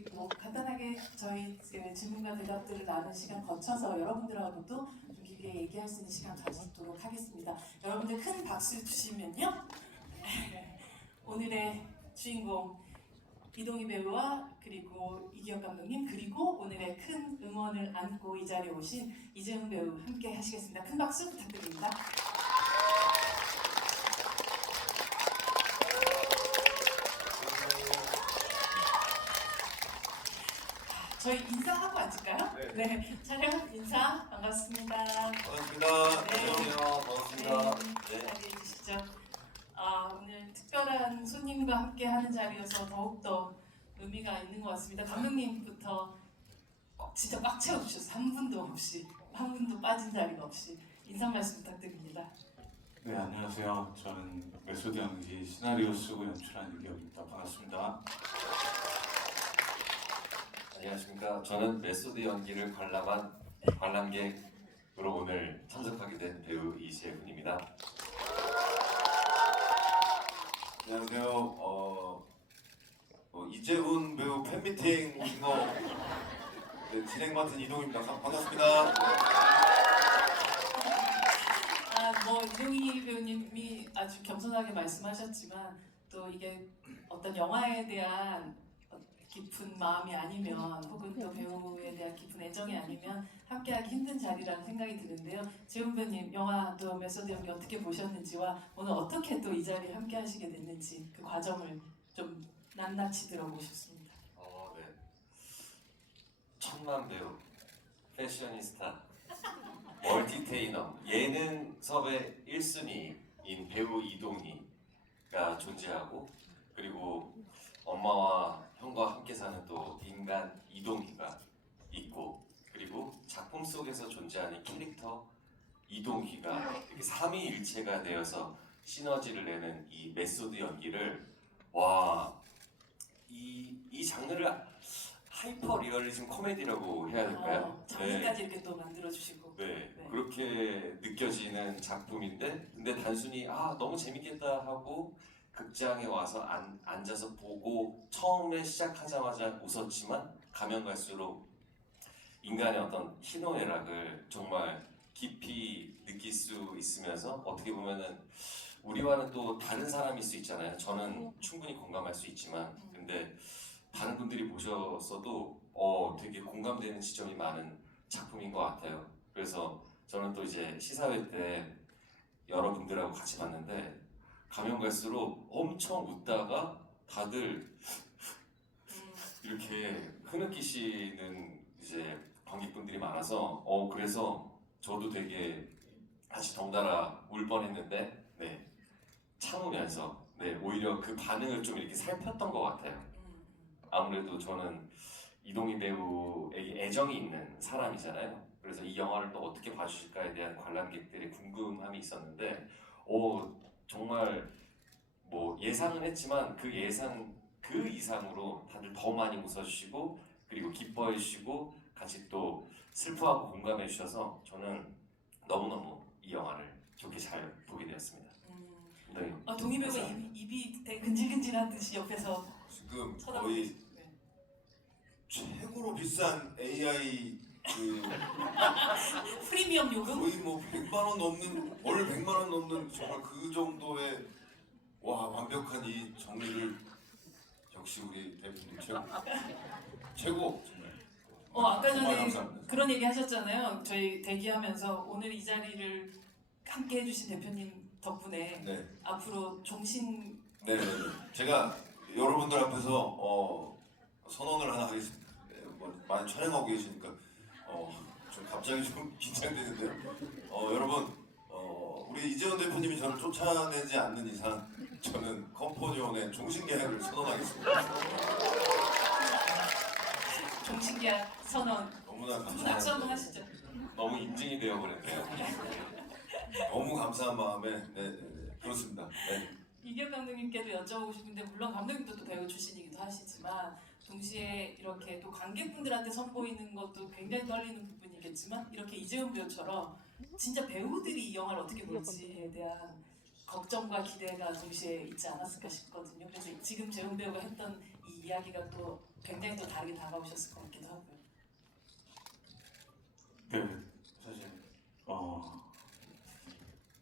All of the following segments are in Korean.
우리 간단하게 저희 질문과 대답들을 나눈 시간 거쳐서 여러분들하고도 좀 길게 얘기할 수 있는 시간 가지도록 하겠습니다. 여러분들 큰 박수 주시면요. 오늘의 주인공 이동희 배우와 그리고 이기혁 감독님 그리고 오늘의 큰 응원을 안고 이 자리에 오신 이재훈 배우 함께 하시겠습니다. 큰 박수 부탁드립니다. 저희 인사하고 앉을까요? 네. 촬영 인사 반갑습니다. 반갑습니다. 네. 안녕하세요. 반갑습니다. 네. 자리해 주시죠. 오늘 특별한 손님과 함께 하는 자리여서 더욱더 의미가 있는 것 같습니다. 감독님부터 진짜 꽉 채워주셔서 한 분도 없이 한 분도 빠진 자리가 없이 인사 말씀 부탁드립니다. 네, 안녕하세요. 저는 메소드 연기 시나리오 쓰고 연출한 이기혁입니다. 반갑습니다. 안녕하십니까. 저는 메소드 연기를 관람한 관람객으로 오늘 참석하게 된 배우 이재훈입니다. 안녕하세요. 이재훈 배우 팬미팅 오신 거 진행 맡은 이동입니다. 반갑습니다. 이동희 배우님이 아주 겸손하게 말씀하셨지만 또 이게 어떤 영화에 대한 깊은 마음이 아니면 혹은 또 배우에 대한 깊은 애정이 아니면 함께하기 힘든 자리라는 생각이 드는데요. 재훈 배우님 영화 또 메소드 연기 어떻게 보셨는지와 오늘 어떻게 또 이 자리에 함께하시게 됐는지 그 과정을 좀 낱낱이 들어보고 싶습니다. 네. 천만 배우, 패셔니스타, 멀티테이너, 예능 섭외 1순위인 배우 이동희가 존재하고 그리고 엄마와 형과 함께 사는 또 인간 이동희가 있고 그리고 작품 속에서 존재하는 캐릭터 이동희가 이렇게 삼위일체가 되어서 시너지를 내는 이 메소드 연기를 이 장르를 하이퍼 리얼리즘 코미디라고 해야 될까요? 장르까지 이렇게 또 만들어주시고 네, 그렇게 느껴지는 작품인데 근데 단순히 너무 재밌겠다 하고 극장에 와서 앉아서 보고 처음에 시작하자마자 웃었지만 가면 갈수록 인간의 어떤 희노애락을 정말 깊이 느낄 수 있으면서 어떻게 보면은 우리와는 또 다른 사람일 수 있잖아요. 저는 충분히 공감할 수 있지만 근데 다른 분들이 보셨어도 되게 공감되는 지점이 많은 작품인 것 같아요. 그래서 저는 또 이제 시사회 때 여러분들하고 같이 봤는데 가면 갈수록 엄청 웃다가 다들 이렇게 흐느끼시는 이제 관객분들이 많아서 그래서 저도 되게 같이 덩달아 울 뻔했는데 참으면서 오히려 그 반응을 좀 이렇게 살폈던 것 같아요. 아무래도 저는 이동희 배우에게 애정이 있는 사람이잖아요. 그래서 이 영화를 또 어떻게 봐주실까에 대한 관람객들의 궁금함이 있었는데 정말 예상은 했지만 그 예상 그 이상으로 다들 더 많이 웃어주시고 그리고 기뻐해 주시고 같이 또 슬퍼하고 공감해 주셔서 저는 너무너무 이 영화를 좋게 잘 보게 되었습니다. 네. 동희 배우가 입이 되게 근질근질한 듯이 옆에서 지금 쳐다보고 거의 있어요. 최고로 비싼 AI 프리미엄 요금? 거의 100만 원 넘는 월 100만 원 넘는 정말 그 정도의 완벽한 이 정리를 역시 우리 대표님 최고 정말. 아까 정말 전에 감사합니다. 그런 얘기 하셨잖아요. 저희 대기하면서 오늘 이 자리를 함께 해주신 대표님 덕분에 네. 앞으로 종신 네네네. 제가 여러분들 앞에서 선언을 하나 하겠습니다. 많이 촬영하고 계시니까 좀 갑자기 좀 긴장되는데요. 여러분 우리 이재훈 대표님이 저를 쫓아내지 않는 이상 저는 컴포니온의 종신계약을 선언하겠습니다. 종신계약 선언 너무나 박수 한번 감사합니다. 하시죠. 너무 인증이 되어버렸네요. 너무 감사한 마음에 그렇습니다. 네. 이기혁 감독님께도 여쭤보고 싶은데 물론 감독님도 또 배우 출신이기도 하시지만 동시에 이렇게 또 관객분들한테 선보이는 것도 굉장히 떨리는 부분이겠지만 이렇게 이재훈 배우처럼 진짜 배우들이 이 영화를 어떻게 볼지에 대한 걱정과 기대가 동시에 있지 않았을까 싶거든요. 그래서 지금 재훈 배우가 했던 이 이야기가 또 굉장히 또 다르게 다가오셨을 것 같기도 하고요. 네, 사실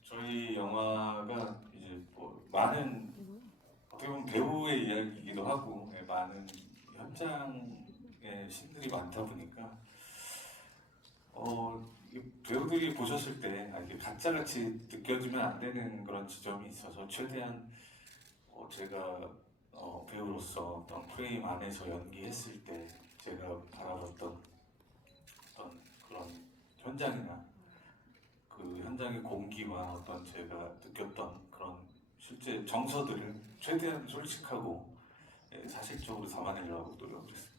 저희 영화가 이제 뭐 많은 어떻게 보면 배우의 이야기이기도 하고 많은 현장의 신들이 많다 보니까 이 배우들이 보셨을 때 이게 가짜같이 느껴지면 안 되는 그런 지점이 있어서 최대한 제가 배우로서 어떤 프레임 안에서 연기했을 때 제가 바라봤던 어떤 그런 현장이나 그 현장의 공기와 어떤 제가 느꼈던 그런 실제 정서들을 최대한 솔직하고 사실적으로 담아내려고 노력을 했습니다.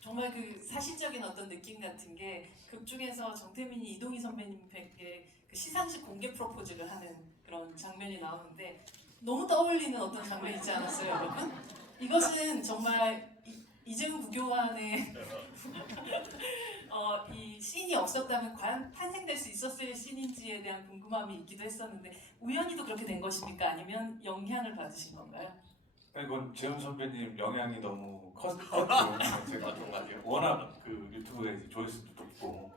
정말 그 사실적인 어떤 느낌 같은 게 극 중에서 정태민이 이동희 선배님에게 그 시상식 공개 프로포즈를 하는 그런 장면이 나오는데 너무 떠올리는 어떤 장면이 있지 않았어요, 여러분? 이것은 정말 이재훈 부교환의 이 씬이 없었다면 과연 탄생될 수 있었을 씬인지에 대한 궁금함이 있기도 했었는데 우연히도 그렇게 된 것입니까? 아니면 영향을 받으신 건가요? 이건 재훈 선배님 영향이 너무 컸고 제가 맞은 말이요. 워낙 그 유튜브에 이제 조회수도 높고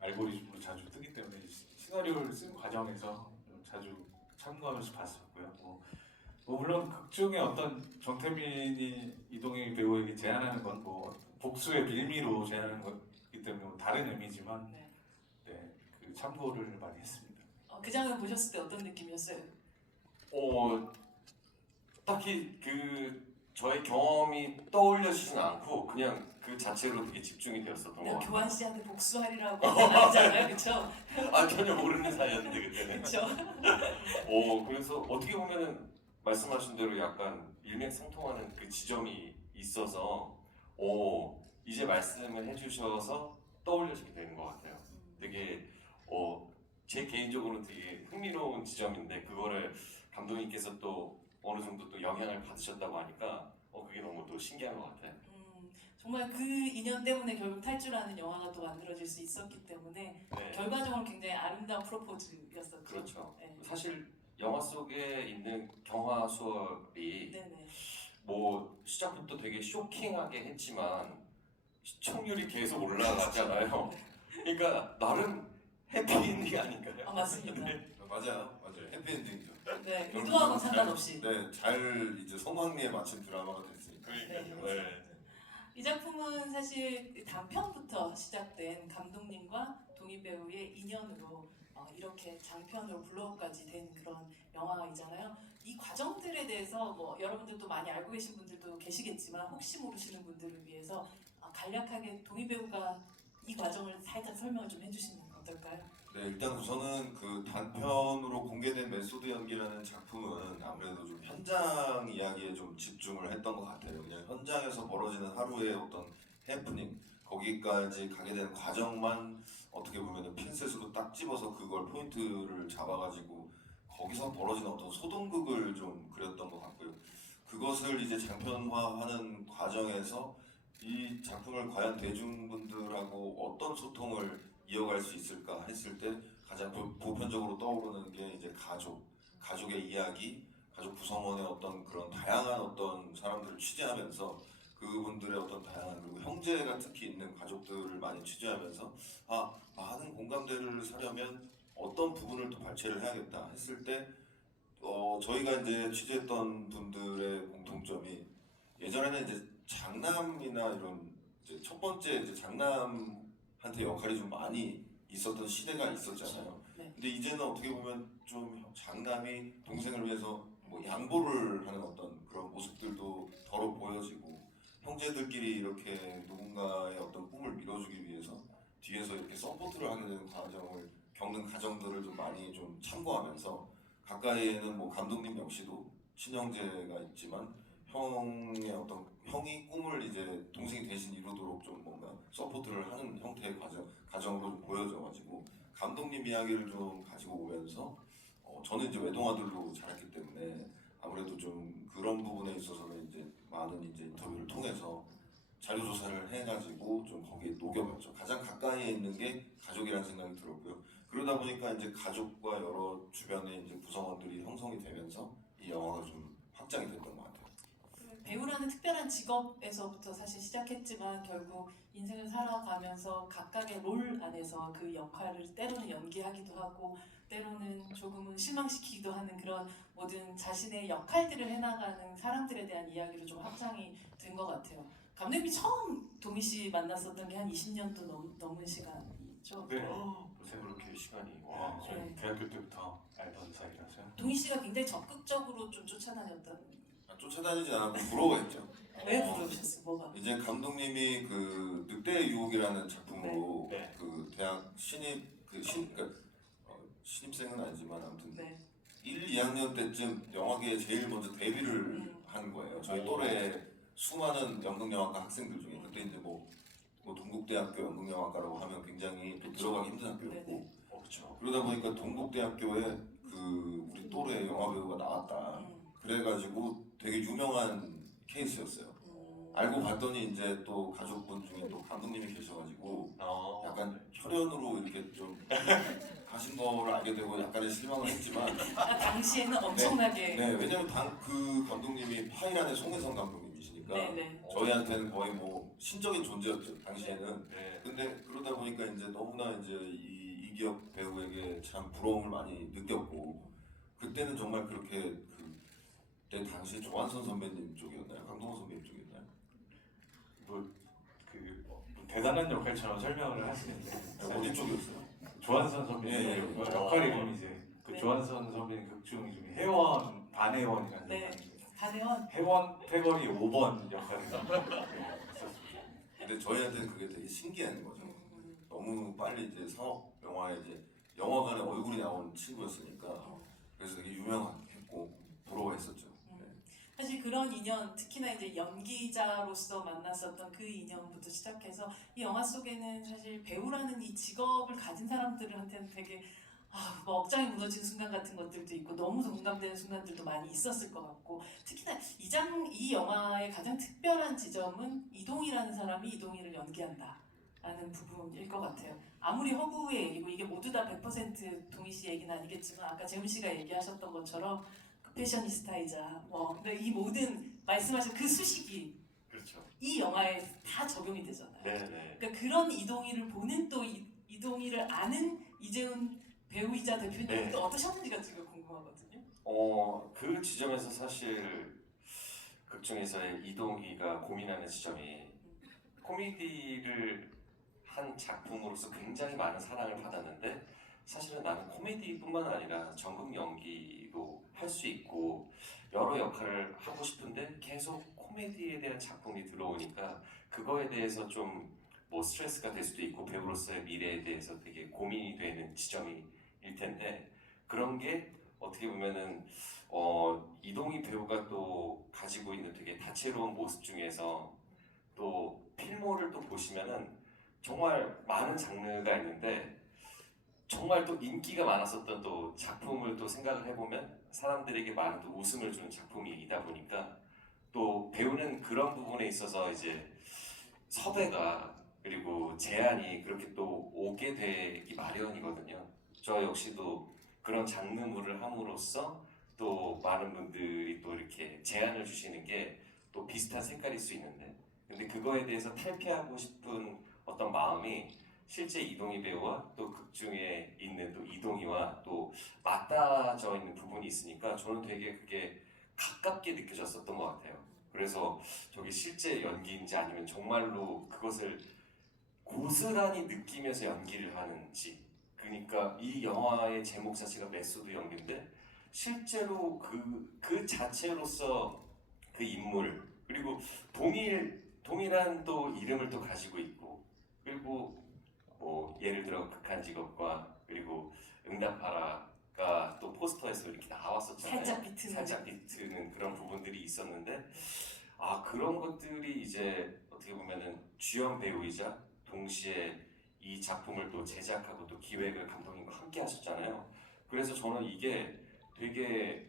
알고리즘으로 자주 뜨기 때문에 시나리오를 쓴 과정에서 자주 참고하면서 봤었고요. 뭐 물론 극 중에 어떤 정태민이 이동희 배우에게 제안하는 건 뭐 복수의 빌미로 제안하는 거기 때문에 뭐 다른 의미지만 네. 그 참고를 많이 했습니다. 그 장면 보셨을 때 어떤 느낌이었어요? 딱히 그 저의 경험이 떠올려지진 않고 그냥 그 자체로 되게 집중이 되었었던 것 내가 같아요. 교환 씨한테 복수하리라고 아니잖아요, 그렇죠? 전혀 모르는 사이였는데 그때는. 그렇죠. 그래서 어떻게 보면은 말씀하신 대로 약간 일맥상통하는 그 지점이 있어서 이제 말씀을 해주셔서 떠올려지게 되는 것 같아요. 되게 제 개인적으로는 되게 흥미로운 지점인데 그거를 감독님께서 또 어느 정도 또 영향을 받으셨다고 하니까 그게 너무 또 신기한 것 같아요. 정말 그 인연 때문에 결국 탈주라는 영화가 또 만들어질 수 있었기 때문에 네. 결과적으로 굉장히 아름다운 프로포즈였었죠. 그렇죠. 네. 사실 영화 속에 있는 경화 수업이 네네. 뭐 시작부터 되게 쇼킹하게 했지만 시청률이 계속 올라가잖아요. 그러니까 나름 해피엔딩이 아닌가요? 맞습니다. 맞아요. 해피엔딩이죠. 네, 의도하고는 상관없이. 네, 잘 이제 성황리에 맞춘 드라마가 됐으니까. 그러니까요. 네. 네. 이 작품은 사실 그 단편부터 시작된 감독님과 동희 배우의 인연으로 이렇게 장편으로 블록까지 된 그런 영화이잖아요. 이 과정들에 대해서 뭐 여러분들도 많이 알고 계신 분들도 계시겠지만 혹시 모르시는 분들을 위해서 간략하게 동희 배우가 이 과정을 살짝 설명을 좀 해주시면 어떨까요? 네, 일단 우선은 그 단편으로 공개된 메소드 연기라는 작품은 아무래도 좀 현장 이야기에 좀 집중을 했던 것 같아요. 그냥 현장에서 벌어지는 하루의 어떤 해프닝, 거기까지 가게 되는 과정만 어떻게 보면 핀셋으로 딱 집어서 그걸 포인트를 잡아가지고 거기서 벌어지는 어떤 소동극을 좀 그렸던 것 같고요. 그것을 이제 장편화하는 과정에서 이 작품을 과연 대중분들하고 어떤 소통을 이어갈 수 있을까 했을 때 가장 보편적으로 떠오르는 게 이제 가족의 이야기, 가족 구성원의 어떤 그런 다양한 어떤 사람들을 취재하면서 그분들의 어떤 다양한 그리고 형제가 특히 있는 가족들을 많이 취재하면서 많은 공감대를 사려면 어떤 부분을 또 발췌를 해야겠다 했을 때 저희가 이제 취재했던 분들의 공통점이 예전에는 이제 장남이나 이런 이제 첫 번째 이제 장남한테 역할이 좀 많이 있었던 시대가 있었잖아요. 네. 근데 이제는 어떻게 보면 좀 장남이 동생을 위해서 뭐 양보를 하는 어떤 그런 모습들도 더러 보여지고 형제들끼리 이렇게 누군가의 어떤 꿈을 밀어주기 위해서 뒤에서 이렇게 서포트를 하게 되는 과정을 겪는 가정들을 좀 많이 좀 참고하면서 가까이에는 뭐 감독님 역시도 친형제가 있지만 형의 어떤 형이 꿈을 이제 동생이 대신 이루도록 좀 뭔가 서포트를 하는 형태의 가정으로 좀 보여져가지고 감독님 이야기를 좀 가지고 오면서 저는 이제 외동아들로 자랐기 때문에 아무래도 좀 그런 부분에 있어서는 이제 많은 이제 인터뷰를 통해서 자료 조사를 해가지고 좀 거기에 녹여봤죠. 가장 가까이에 있는 게 가족이라는 생각이 들었고요. 그러다 보니까 이제 가족과 여러 주변의 이제 구성원들이 형성이 되면서 이 영화가 좀 확장이 됐던 것 같아요. 배우라는 특별한 직업에서부터 사실 시작했지만 결국 인생을 살아가면서 각각의 롤 안에서 그 역할을 때로는 연기하기도 하고 때로는 조금은 실망시키기도 하는 그런 모든 자신의 역할들을 해나가는 사람들에 대한 이야기로 좀 확장이 된 것 같아요. 감독님이 처음 도미 씨 만났었던 게 한 20년도 넘은 시간이죠. 네. 벌써 그렇게 시간이 와. 네, 저희 네. 대학교 때부터 알던 사이라서요. 도미 씨가 굉장히 적극적으로 좀 쫓아다녔던. 쫓아다니진 않았고 부러워했죠. 왜 부르셨어요? 뭐가? 이제 감독님이 그 늑대의 유혹이라는 작품으로 네. 그 대학 그러니까 신입생은 아니지만 아무튼 네. 1, 2학년 때쯤 영화계에 제일 먼저 데뷔를 한 거예요. 저희 또래 수많은 연극영화과 학생들 중에 그때 이제 뭐 동국대학교 연극영화과라고 하면 굉장히 또 들어가기 힘든 학교였고 그렇죠. 그러다 보니까 동국대학교에 그 우리 또래 영화 배우가 나왔다. 그래가지고 되게 유명한 케이스였어요. 알고 봤더니 이제 또 가족분 중에 또 감독님이 계셔가지고 약간 혈연으로 이렇게 좀 가신 거를 알게 되고 약간의 실망을 했지만 당시에는 엄청나게. 네 왜냐면 그 감독님이 파이란의 송혜성 감독님이시니까 네네. 저희한테는 거의 뭐 신적인 존재였죠 당시에는. 네. 근데 그러다 보니까 이제 너무나 이제 이기혁 배우에게 참 부러움을 많이 느꼈고 그때는 정말 그렇게 그때 당시 조한선 선배님 쪽이었나요? 강동원 선배님 쪽이었나요? 대단한 역할처럼 설명을 하시는데 어디 쪽이었어요? 조한선 선배님 예, 예. 역할이 좀 이제 그 네. 조한선 선배님 극중 중에 회원 반회원이라는 네. 역할이 다대원. 회원 패거리 5번 역할을 했었습니다. 근데 저희한테는 그게 되게 신기한 거죠. 너무 빨리 이제 상업 영화에 이제 영화관에 얼굴이 나온 친구였으니까 그래서 되게 유명했고 부러워했었죠. 네. 사실 그런 인연, 특히나 이제 연기자로서 만났었던 그 인연부터 시작해서 이 영화 속에는 사실 배우라는 이 직업을 가진 사람들한테는 되게 뭐 억장이 무너지는 순간 같은 것들도 있고 너무 공감되는 순간들도 많이 있었을 것 같고 특히나 이 영화의 가장 특별한 지점은 이동희라는 사람이 이동희를 연기한다 라는 부분일 것 같아요. 아무리 허구의 얘기고 이게 모두 다 100% 동희 씨 얘기는 아니겠지만 아까 재훈 씨가 얘기하셨던 것처럼 패셔니스타이자 근데 이 모든 말씀하신 그 수식이 그렇죠. 이 영화에 다 적용이 되잖아요. 네네. 그러니까 그런 이동희를 보는 또 이동희를 아는 이재훈 배우이자 대표님은 네. 또 어떠셨는지가 지금 궁금하거든요. 그 지점에서 사실 극 중에서의 이동희가 고민하는 지점이 코미디를 한 작품으로서 굉장히 많은 사랑을 받았는데 사실은 나는 코미디뿐만 아니라 전극 연기도 할 수 있고 여러 역할을 하고 싶은데 계속 코미디에 대한 작품이 들어오니까 그거에 대해서 좀 뭐 스트레스가 될 수도 있고 배우로서의 미래에 대해서 되게 고민이 되는 지점일 텐데 그런 게 어떻게 보면은 이동희 배우가 또 가지고 있는 되게 다채로운 모습 중에서 또 필모를 또 보시면은 정말 많은 장르가 있는데 정말 또 인기가 많았었던 또 작품을 또 생각을 해보면 사람들에게 많은 또 웃음을 주는 작품이다 보니까 또 배우는 그런 부분에 있어서 이제 섭외가 그리고 제안이 그렇게 또 오게 되기 마련이거든요. 저 역시도 그런 장르물을 함으로써 또 많은 분들이 또 이렇게 제안을 주시는 게 또 비슷한 색깔일 수 있는데 근데 그거에 대해서 탈피하고 싶은 어떤 마음이 실제 이동희 배우와 또 극중에 있는 또 이동희와 또 맞닿아져 있는 부분이 있으니까 저는 되게 그게 가깝게 느껴졌었던 것 같아요. 그래서 저게 실제 연기인지 아니면 정말로 그것을 고스란히 느끼면서 연기를 하는지 그러니까 이 영화의 제목 자체가 메소드 연기인데 실제로 그 자체로서 그 인물 그리고 동일한 또 이름을 또 가지고 있고 그리고 뭐 예를 들어 극한 직업과 그리고 응답하라가 또 포스터에서 이렇게 나왔었잖아요. 살짝 비트는 그런 부분들이 있었는데 그런 것들이 이제 어떻게 보면은 주연 배우이자 동시에 이 작품을 또 제작하고 또 기획을 감독님과 함께 하셨잖아요. 그래서 저는 이게 되게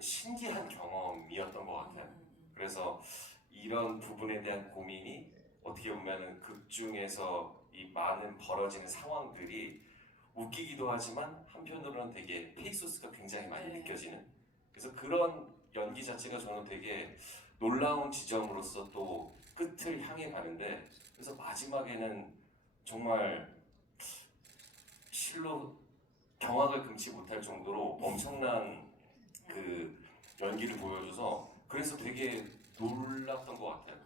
신기한 경험이었던 것 같아요. 그래서 이런 부분에 대한 고민이 어떻게 보면은 극 중에서 이 많은 벌어지는 상황들이 웃기기도 하지만 한편으로는 되게 페이소스가 굉장히 많이 네. 느껴지는 그래서 그런 연기 자체가 저는 되게 놀라운 지점으로서 또 끝을 향해 가는데 그래서 마지막에는 정말 실로 경악을 금치 못할 정도로 엄청난 그 연기를 보여줘서 그래서 되게 놀랐던 것 같아요.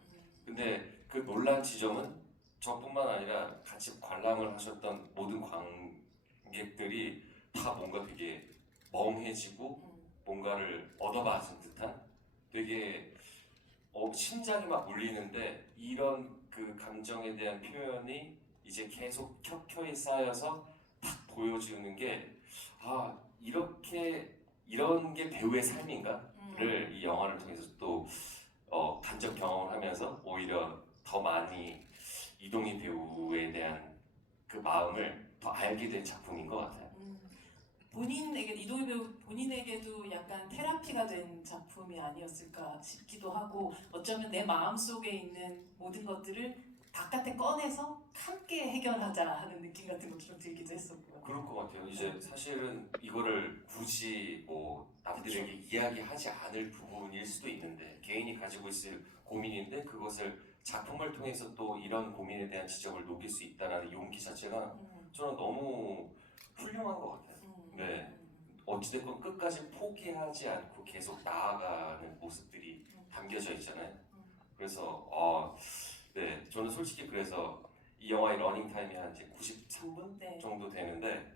근데 그 놀란 지점은 저뿐만 아니라 같이 관람을 하셨던 모든 관객들이 다 뭔가 되게 멍해지고 뭔가를 얻어맞은 듯한 되게 심장이 막 울리는데 이런 그 감정에 대한 표현이 이제 계속 켜켜이 쌓여서 딱 보여주는 게 이런 게 배우의 삶인가를 이 영화를 통해서 또 간접 경험을 하면서 오히려 더 많이 이동희 배우에 대한 그 마음을 더 알게 된 작품인 것 같아요. 본인에게 이동희 배우 본인에게도 약간 테라피가 된 작품이 아니었을까 싶기도 하고 어쩌면 내 마음 속에 있는 모든 것들을 바깥에 꺼내서 함께 해결하자 하는 느낌 같은 것도 좀 들기도 했었고요. 그럴 것 같아요. 이제 사실은 이거를 굳이 뭐 남들에게 이야기하지 않을 부분일 수도 있는데 개인이 가지고 있을 고민인데 그것을 작품을 통해서 또 이런 고민에 대한 지적을 녹일 수 있다는 용기 자체가 저는 너무 훌륭한 것 같아요. 네. 어찌됐건 끝까지 포기하지 않고 계속 나아가는 모습들이 담겨져 있잖아요. 그래서 네, 저는 솔직히 그래서 이 영화의 러닝 타임이 한 이제 93분 네. 정도 되는데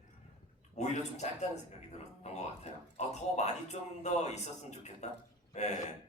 오히려 좀 짧다는 생각이 들었던 것 같아요. 더 많이 좀 더 있었으면 좋겠다. 네,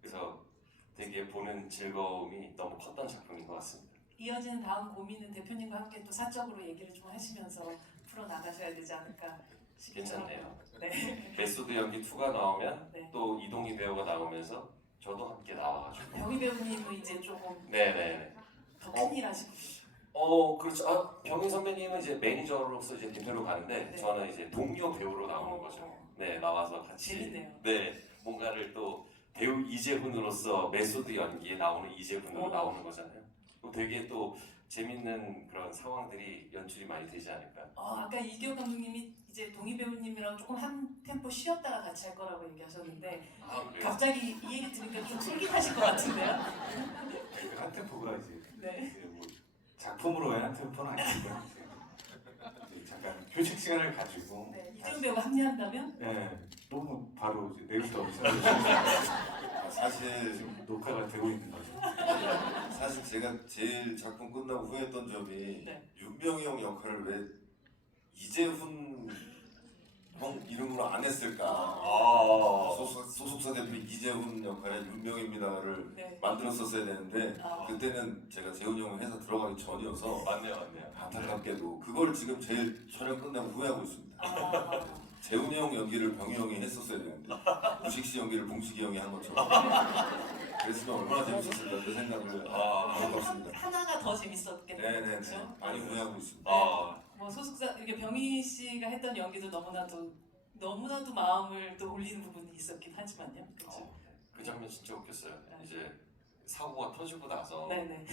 그래서 되게 보는 즐거움이 너무 컸던 작품인 것 같습니다. 이어지는 다음 고민은 대표님과 함께 또 사적으로 얘기를 좀 하시면서 풀어 나가셔야 되지 않을까 싶기도 괜찮네요. 하고요. 네. 메소드 연기 2가 나오면 네. 또 이동희 배우가 나오면서 저도 함께 나와가지고. 병희 배우님은 이제 조금 네네. 더 큰일 하시고 그렇죠. 병희 선배님은 이제 매니저로서 이제 대표로 가는데 네. 저는 이제 동료 배우로 나오는 거죠. 네, 나와서 같이 재밌네요. 네, 뭔가를 또 배우 이재훈으로서 메소드 연기에 나오는 이재훈으로 나오는 거잖아요. 되게 또 재밌는 그런 상황들이 연출이 많이 되지 않을까. 아까 이기혁 감독님이 이제 동희 배우님이랑 조금 한 템포 쉬었다가 같이 할 거라고 얘기하셨는데 그래요? 갑자기 이 얘기 들으니까 좀 솔깃하실 것 같은데요? 그 한 템포가 이제, 네. 이제 뭐 작품으로의 한 템포는 아니고요. 이제 잠깐 휴식 시간을 가지고 네. 이재훈 배우가 합류한다면 너무 바로 이제 내일부터 생각을 사실 지금 녹화가 되고 있는 거죠. 사실 제가 제일 작품 끝나고 후회했던 점이 네. 윤병희 형 역할을 왜 이재훈 형 이름으로 안 했을까? 소속사 대표 이재훈 역할의 윤병희입니다를 네. 만들었었어야 되는데 아. 그때는 제가 재훈이 형 회사 들어가기 전이어서 맞네요. 안타깝게도 그걸 지금 제일 촬영 끝나고 후회하고 있습니다. 아, 재훈이 형 연기를 병희 형이 했었어야 되는데 우식 씨 연기를 봉식이 형이 한 것처럼 그랬으면 얼마나 재밌었을까 그 생각을 하고 있습니다. 하나가 더 재밌었겠네요. 네네네 그렇죠? 많이 후회하고 있습니다. 뭐 소속사 이렇게 병희 씨가 했던 연기도 너무나도 마음을 또 울리는 부분이 있었긴 하지만요. 그렇죠? 그 장면 진짜 웃겼어요. 이제 사고가 터지고 나서 네네.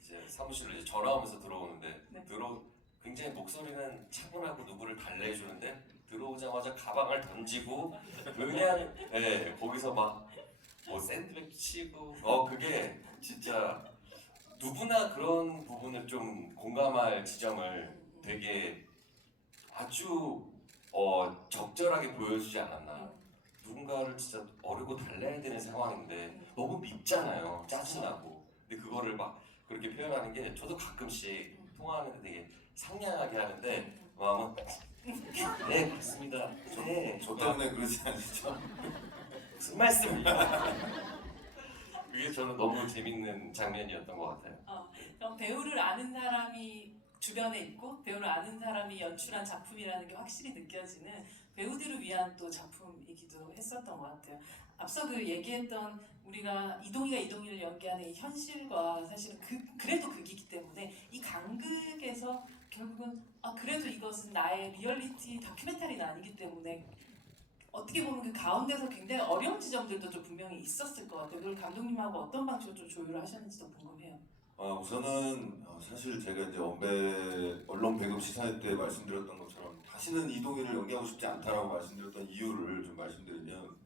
이제 사무실로 이제 전화오면서 들어오는데 네. 굉장히 목소리는 차분하고 누구를 달래주는데 들어오자마자 가방을 던지고 그냥 거기서 막 뭐 샌드백 치고 그게 진짜 누구나 그런 부분을 좀 공감할 지점을 되게 아주 적절하게 보여주지 않았나. 누군가를 진짜 어르고 달래야 되는 상황인데 너무 밉잖아요. 짜증나고. 근데 그거를 막 그렇게 표현하는 게 저도 가끔씩 통화하는데 되게 상냥하게 하는데 마음은 네 그렇습니다. 네. 저 때문에 그러지 않으시죠? 무슨 말씀이야? 그게 저는 너무 재밌는 장면이었던 것 같아요. 그럼 배우를 아는 사람이 주변에 있고 배우를 아는 사람이 연출한 작품이라는 게 확실히 느껴지는 배우들을 위한 또 작품이기도 했었던 것 같아요. 앞서 그 얘기했던 우리가 이동희를 연기하는 이 현실과 사실은 그래도 극이기 때문에 이 간극에서 결국은 그래도 이것은 나의 리얼리티 다큐멘터리는 아니기 때문에 어떻게 보면 그 가운데서 굉장히 어려운 지점들도 좀 분명히 있었을 것 같아요. 그걸 감독님하고 어떤 방식으로 좀 조율을 하셨는지도 궁금해요. 우선은 사실 제가 이제 언론 배급 시사회 때 말씀드렸던 것처럼 다시는 이동희를 연기하고 싶지 않다라고 말씀드렸던 이유를 좀 말씀드리면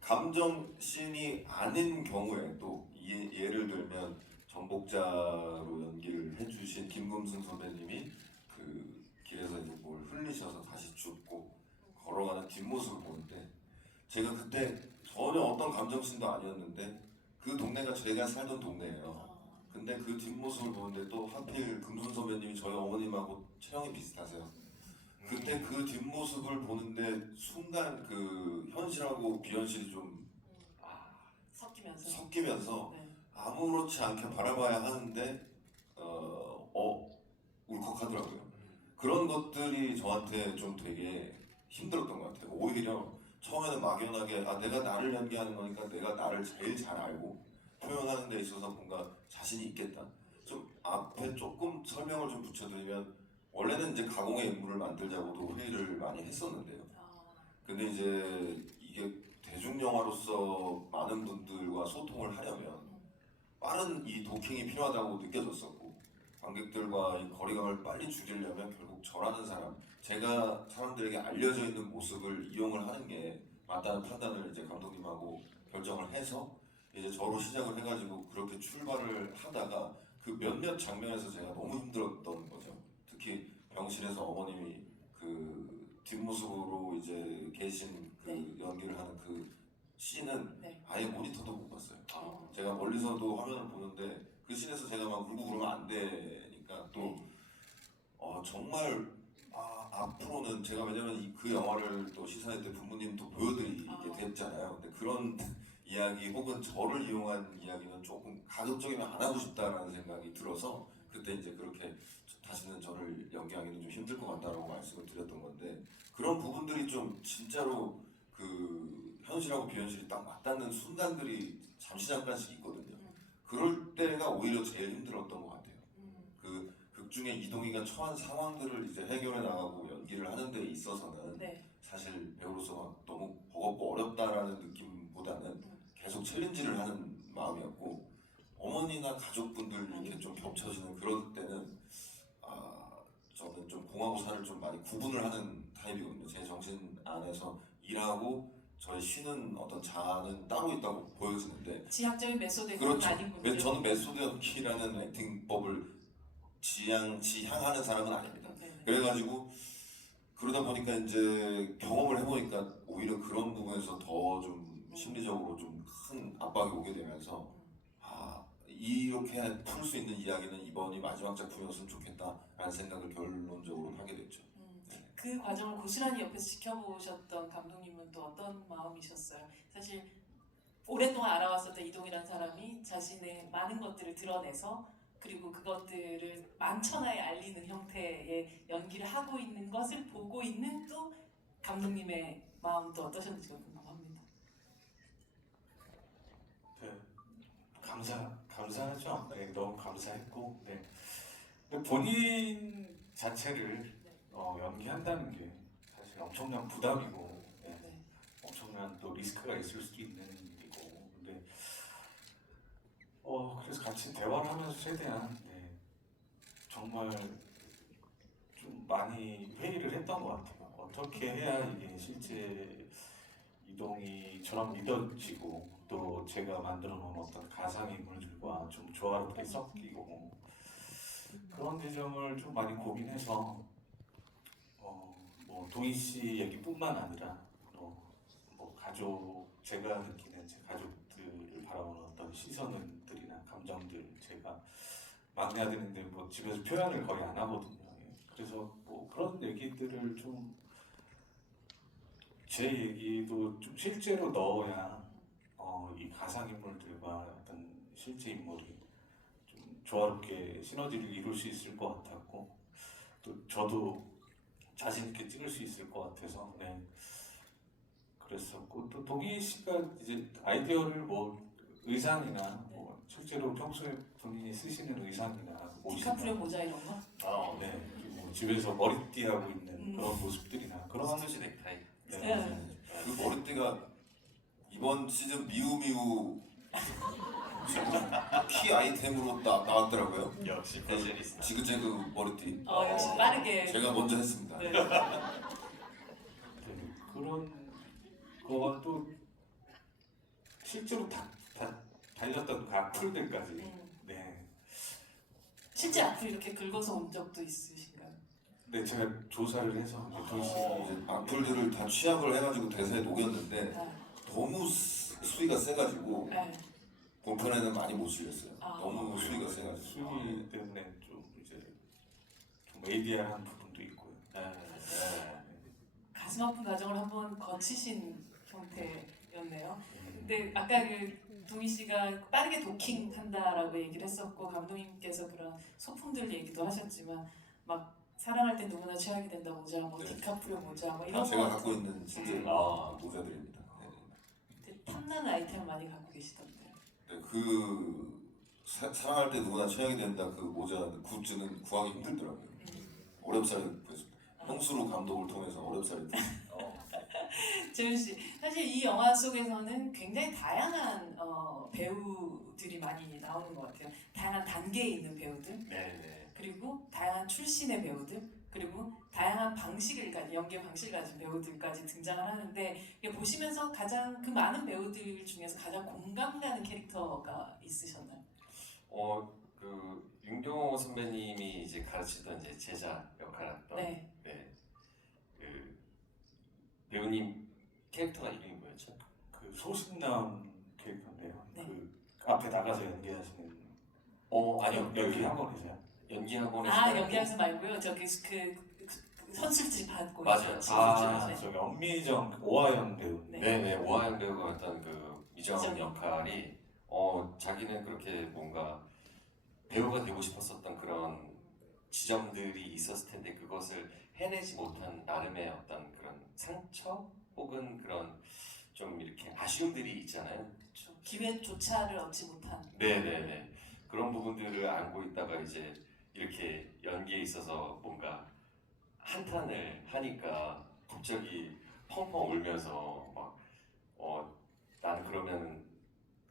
감정 씬이 아닌 경우에 또 예를 들면 정복자로 연기를 해주신 김금순 선배님이 그 길에서 이제 뭘 흘리셔서 다시 죽고 걸어가는 뒷모습을 보는데 제가 그때 전혀 어떤 감정 씬도 아니었는데 그 동네가 제가 살던 동네예요. 근데 그 뒷모습을 보는데 또 하필 금순 선배님이 저희 어머님하고 체형이 비슷하세요. 그때 그 뒷모습을 보는데 순간 그 현실하고 비현실이 좀 섞이면서. 섞이면서 네. 아무렇지 않게 바라봐야 하는데 울컥하더라고요. 그런 것들이 저한테 좀 되게 힘들었던 것 같아요. 오히려 처음에는 막연하게 내가 나를 연기하는 거니까 내가 나를 제일 잘 알고 표현하는 데 있어서 뭔가 자신이 있겠다. 좀 앞에 조금 설명을 좀 붙여드리면 원래는 이제 가공의 인물을 만들자고도 회의를 많이 했었는데요. 근데 이제 이게 대중영화로서 많은 분들과 소통을 하려면 빠른 이 도킹이 필요하다고 느껴졌었고 관객들과 이 거리감을 빨리 줄이려면 결국 저라는 사람, 제가 사람들에게 알려져 있는 모습을 이용을 하는 게 맞다는 판단을 이제 감독님하고 결정을 해서 이제 저로 시작을 해가지고 그렇게 출발을 하다가 그 몇몇 장면에서 제가 너무 힘들었던 거죠. 특히 병실에서 어머님이 그 뒷모습으로 이제 계신 그 연기를 하는 그 씬은 네. 아예 모니터도 못 봤어요. 어. 제가 멀리서도 화면을 보는데 그 씬에서 제가 막 울고 그러면 안 되니까 또 정말 앞으로는 제가 왜냐면 그 영화를 또 시사회 때 부모님도 보여드리게 됐잖아요. 근데 그런 이야기 혹은 저를 이용한 이야기는 조금 가급적이면 안 하고 싶다라는 생각이 들어서 그때 이제 그렇게 다시는 저를 연기하기는 좀 힘들 것 같다라고 말씀을 드렸던 건데 그런 부분들이 좀 진짜로 그 현실하고 비현실이 딱 맞닿는 순간들이 잠시 잠깐씩 있거든요. 그럴 때가 오히려 제일 힘들었던 것 같아요. 그 극 중에 이동희가 처한 상황들을 이제 해결해 나가고 연기를 하는 데 있어서는 네. 사실 배우로서 막 너무 버겁고 어렵다라는 느낌보다는 계속 챌린지를 하는 마음이었고 어머니나 가족분들 이렇게 좀 겹쳐지는 그런 때는 저는 좀 공하고 사를 좀 많이 구분을 하는 타입이거든요. 제 정신 안에서 일하고 저의 쉬는 어떤 자아는 따로 있다고 보여지는데 지향적인 메소드의 그렇죠. 아닌군요. 저는 메소드 연기라는 액팅법을 지향하는 사람은 아닙니다. 네. 그래가지고 그러다 보니까 이제 경험을 해보니까 오히려 그런 부분에서 더 좀 심리적으로 좀 큰 압박이 오게 되면서 이렇게 풀 수 있는 이야기는 이번이 마지막 작품이었으면 좋겠다라는 생각을 결론적으로 하게 됐죠. 그 과정을 고스란히 옆에서 지켜보셨던 감독님은 또 어떤 마음이셨어요? 사실 오랫동안 알아왔었던 이동이라는 사람이 자신의 많은 것들을 드러내서 그리고 그것들을 만천하에 알리는 형태의 연기를 하고 있는 것을 보고 있는 또 감독님의 마음도 어떠셨는지가 궁금합니다. 네, 감사하죠. 네, 너무 감사했고, 네. 근데 본인 자체를 연기한다는 게 사실 엄청난 부담이고, 네. 네. 엄청난 또 리스크가 있을 수도 있는 일이고, 근데 그래서 같이 대화를 하면서 최대한 정말 좀 많이 회의를 했던 것 같아요. 어떻게 해야 이게 실제 이동이처럼 믿어지고 또 제가 만들어 놓은 어떤 가상인물들과 좀 조화롭게 섞이고 그런 지점을 좀 많이 고민해서 뭐 동희 씨 얘기뿐만 아니라 뭐 가족 제가 느끼는 제 가족들을 바라보는 어떤 시선들이나 감정들 제가 막내 아들인데 뭐 집에서 표현을 거의 안 하거든요. 그래서 뭐 그런 얘기들을 좀 제 얘기도 좀 실제로 넣어야 이 가상인물들과 어떤 실제 인물이 좀 조화롭게 시너지를 이룰 수 있을 것 같았고 또 저도 자신 있게 찍을 수 있을 것 같아서 그랬었고 또 동희 씨가 이제 아이디어를 뭐 의상이나 뭐 실제로 평소에 본인이 쓰시는 의상이나 디카프리오 모자 이런 거? 그리고 집에서 머리띠 하고 있는 그런 모습들이나 그런 스투시 넥타이. 그 머리띠가 이번 시즌 미우미우 키 아이템으로 나왔더라고요. 역시 패셔니스타. 지그재그 머리띠. 역시 빠르게. 제가 먼저 했습니다. 네. 그런 거가 또 실제로 다 달렸던 그 악플들까지. 음. 네. 실제 악플 이렇게 긁어서 온 적도 있으신가요? 네, 제가 조사를 해서 이제 도시 이제 악플들을 다 취합을 해가지고 대사에 녹였는데 아, 너무 수위가 세가지고 네. 본편에는 많이 못 실렸어요. 아. 너무 수위가 세가지고. 수위 때문에 좀 이제 좀 에이디어한 부분도 있고요. 네. 네. 가슴 아픈 과정을 한번 거치신 형태였네요. 음. 근데 아까 그 동희 씨가 빠르게 도킹한다라고 얘기를 했었고 감독님께서 그런 소품들 얘기도 하셨지만 막 사랑할 때 누구나 취하게 된다 모자, 뭐 네. 디카프리오 모자, 뭐 다 이런 제가 거 갖고 있는 실제 모자들입니다. 되게 탐나는 아이템 많이 갖고 계시던데. 네, 사랑할 때 누구나 취하게 된다 그 모자 굿즈는 구하기 힘들더라고요. 어렵사리 구했습니다. 형수로 감독을 통해서 어렵사리 재윤 씨, 사실 이 영화 속에서는 굉장히 다양한 배우들이 많이 나오는 것 같아요. 다양한 단계에 있는 배우들, 네. 그리고 다양한 출신의 배우들, 그리고 다양한 방식을 가진 연기 방식을 가진 배우들까지 등장을 하는데 이게 보시면서 가장 그 많은 배우들 중에서 가장 공감 가는 캐릭터가 있으셨나요? 그 윤경호 선배님이 이제 가르치던 이제 제자 역할했던 네. 그 배우님 캐릭터가 이름이 뭐였죠? 그 소신남 캐릭터인데요. 네. 그 앞에 나가서 연기하시는 아니요. 연기 학원이세요? 연기 학원에 연기하면서 말고요. 저기 그 선술집 받고 맞아요. 있는 아, 네. 저기 엄미정 오하연 배우. 네. 네네 오하영 배우가 했던 그 이정 이정. 역할이 자기는 그렇게 뭔가 배우가 되고 싶었었던 그런 지점들이 있었을 텐데 그것을 해내지 못한 나름의 어떤 그런 상처 혹은 그런 좀 이렇게 아쉬움들이 있잖아요. 그렇죠. 기회조차를 얻지 못한. 네네네 그런 부분들을 안고 있다가 이제 이렇게 연기에 있어서 뭔가 한탄을 하니까 갑자기 펑펑 울면서 막 나는 그러면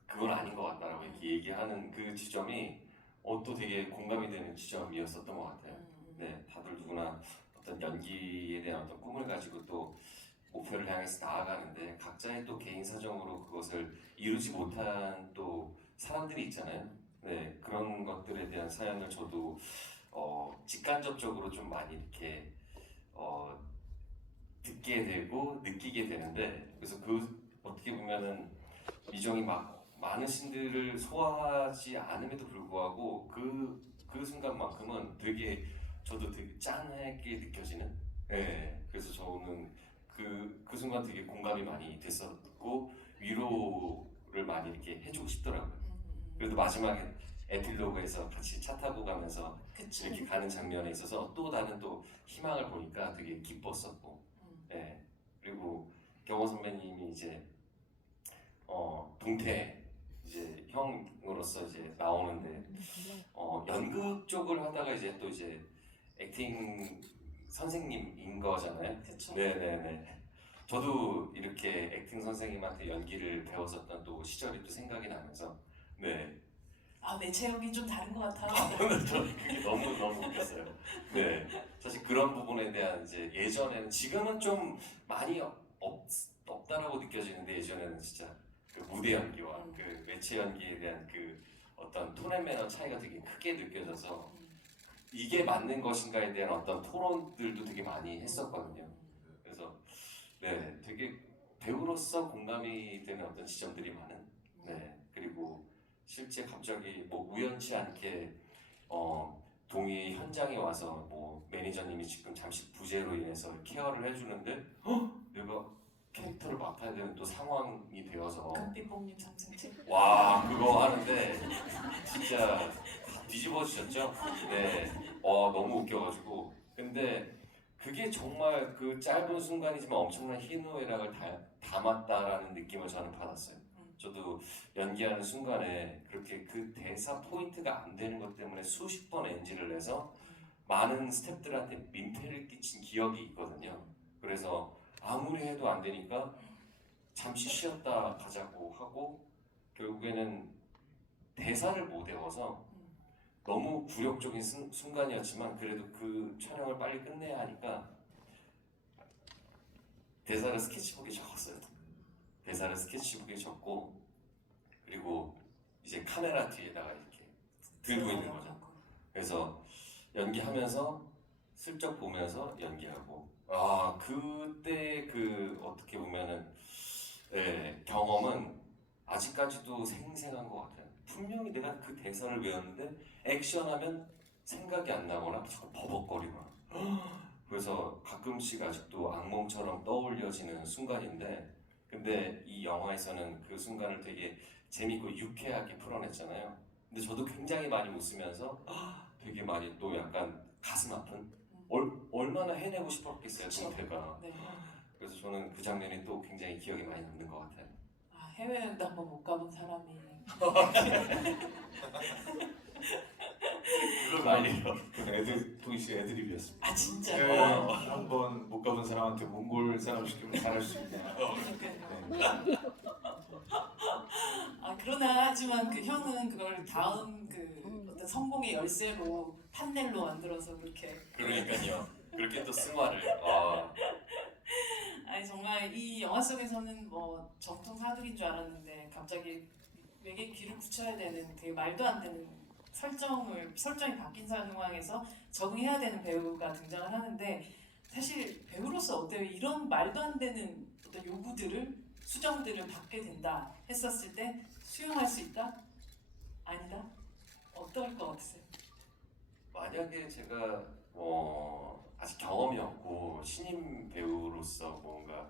그건 아닌 것 같다라고 이렇게 얘기하는 그 지점이 또 되게 공감이 되는 지점이었었던 것 같아요. 네, 다들 누구나 어떤 연기에 대한 어떤 꿈을 가지고 또 목표를 향해서 나아가는데 각자의 또 개인 사정으로 그것을 이루지 못한 또 사람들이 있잖아요. 네, 그런 것들에 대한 사연을 저도 직간접적으로 좀 많이 이렇게 듣게 되고 느끼게 되는데 그래서 어떻게 보면은 미정이 막 많은 신들을 소화하지 않음에도 불구하고 그 순간만큼은 저도 되게 짠하게 느껴지는. 네, 그래서 저는 그 순간 되게 공감이 많이 됐었고 위로를 많이 이렇게 해주고 싶더라고요. 그래도 마지막에 에필로그에서 같이 차 타고 가면서 그쵸. 이렇게 가는 장면에 있어서 또 다른 또 희망을 보니까 되게 기뻤었고, 예. 그리고 경호 선배님이 이제 동태 이제 형으로서 이제 나오는데 연극 쪽을 하다가 이제 또 이제 액팅 선생님인 거잖아요. 그쵸. 네네네. 저도 이렇게 액팅 선생님한테 연기를 배웠었던 또 시절이 또 생각이 나면서 네. 내 체력이 좀 다른 것 같아. 그게 너무 웃겼어요. 네, 사실 그런 부분에 대한 이제 예전에는 지금은 좀 많이 없다라고 느껴지는데 예전에는 진짜 그 무대 연기와 그 매체 연기에 대한 그 어떤 톤 앤 매너 차이가 되게 크게 느껴져서 이게 맞는 것인가에 대한 어떤 토론들도 되게 많이 했었거든요. 그래서 네, 되게 배우로서 공감이 되는 어떤 지점들이 많은. 네, 그리고 실제 갑자기 뭐 우연치 않게 동희 현장에 와서 뭐 매니저님이 지금 잠시 부재로 인해서 케어를 해주는데 내가 캐릭터를 맡아야 되는 또 상황이 되어서 금빛봉님 상승책. 와 그거 하는데 진짜 뒤집어지셨죠? 네, 너무 웃겨가지고 근데 그게 정말 그 짧은 순간이지만 엄청난 희노애락을 담았다라는 느낌을 저는 받았어요. 저도 연기하는 순간에 그렇게 그 대사 포인트가 안 되는 것 때문에 수십 번 NG를 내서 많은 스태프들한테 민폐를 끼친 기억이 있거든요. 그래서 아무리 해도 안 되니까 잠시 쉬었다 가자고 하고 결국에는 대사를 못 외워서 너무 굴욕적인 순간이었지만 그래도 그 촬영을 빨리 끝내야 하니까 대사를 스케치북에 적었어요. 대사를 스케치북에 적고 그리고 이제 카메라 뒤에다가 이렇게 들고 있는 거죠. 그래서 연기하면서 슬쩍 보면서 연기하고 그때 그 어떻게 보면은 경험은 아직까지도 생생한 것 같아요. 분명히 내가 그 대사를 외웠는데 액션하면 생각이 안 나거나 자꾸 버벅거리거나 그래서 가끔씩 아직도 악몽처럼 떠올려지는 순간인데 근데 이 영화에서는 그 순간을 되게 재밌고 유쾌하게 풀어냈잖아요. 근데 저도 굉장히 많이 웃으면서 되게 많이 또 약간 가슴 아픈 얼마나 해내고 싶었겠어요 정태가. 네. 그래서 저는 그 장면이 또 굉장히 기억에 많이 남는 것 같아요. 해외여행도 한번 못 가본 사람이 그걸 말이에요. 동희 씨 애드립이었습니다. 진짜요? 네, 한번 못 가본 사람한테 몽골 사람 시키면 잘할 수 있냐. 네. 그러나 하지만 그 형은 그걸 다음 그 어떤 성공의 열쇠로 판넬로 만들어서 그렇게 그러니까요. 그렇게 또 승화를. 아니 정말 이 영화 속에서는 뭐 정통 사극인 줄 알았는데 갑자기 외계 귀를 붙여야 되는 되게 말도 안 되는 설정이 바뀐 상황에서 적응해야 되는 배우가 등장을 하는데 사실 배우로서 어때요? 이런 말도 안 되는 어떤 요구들을 수정들을 받게 된다 했었을 때 수용할 수 있다? 아니다? 어떨 것 같으세요? 만약에 제가 아직 경험이 없고 신인 배우로서 뭔가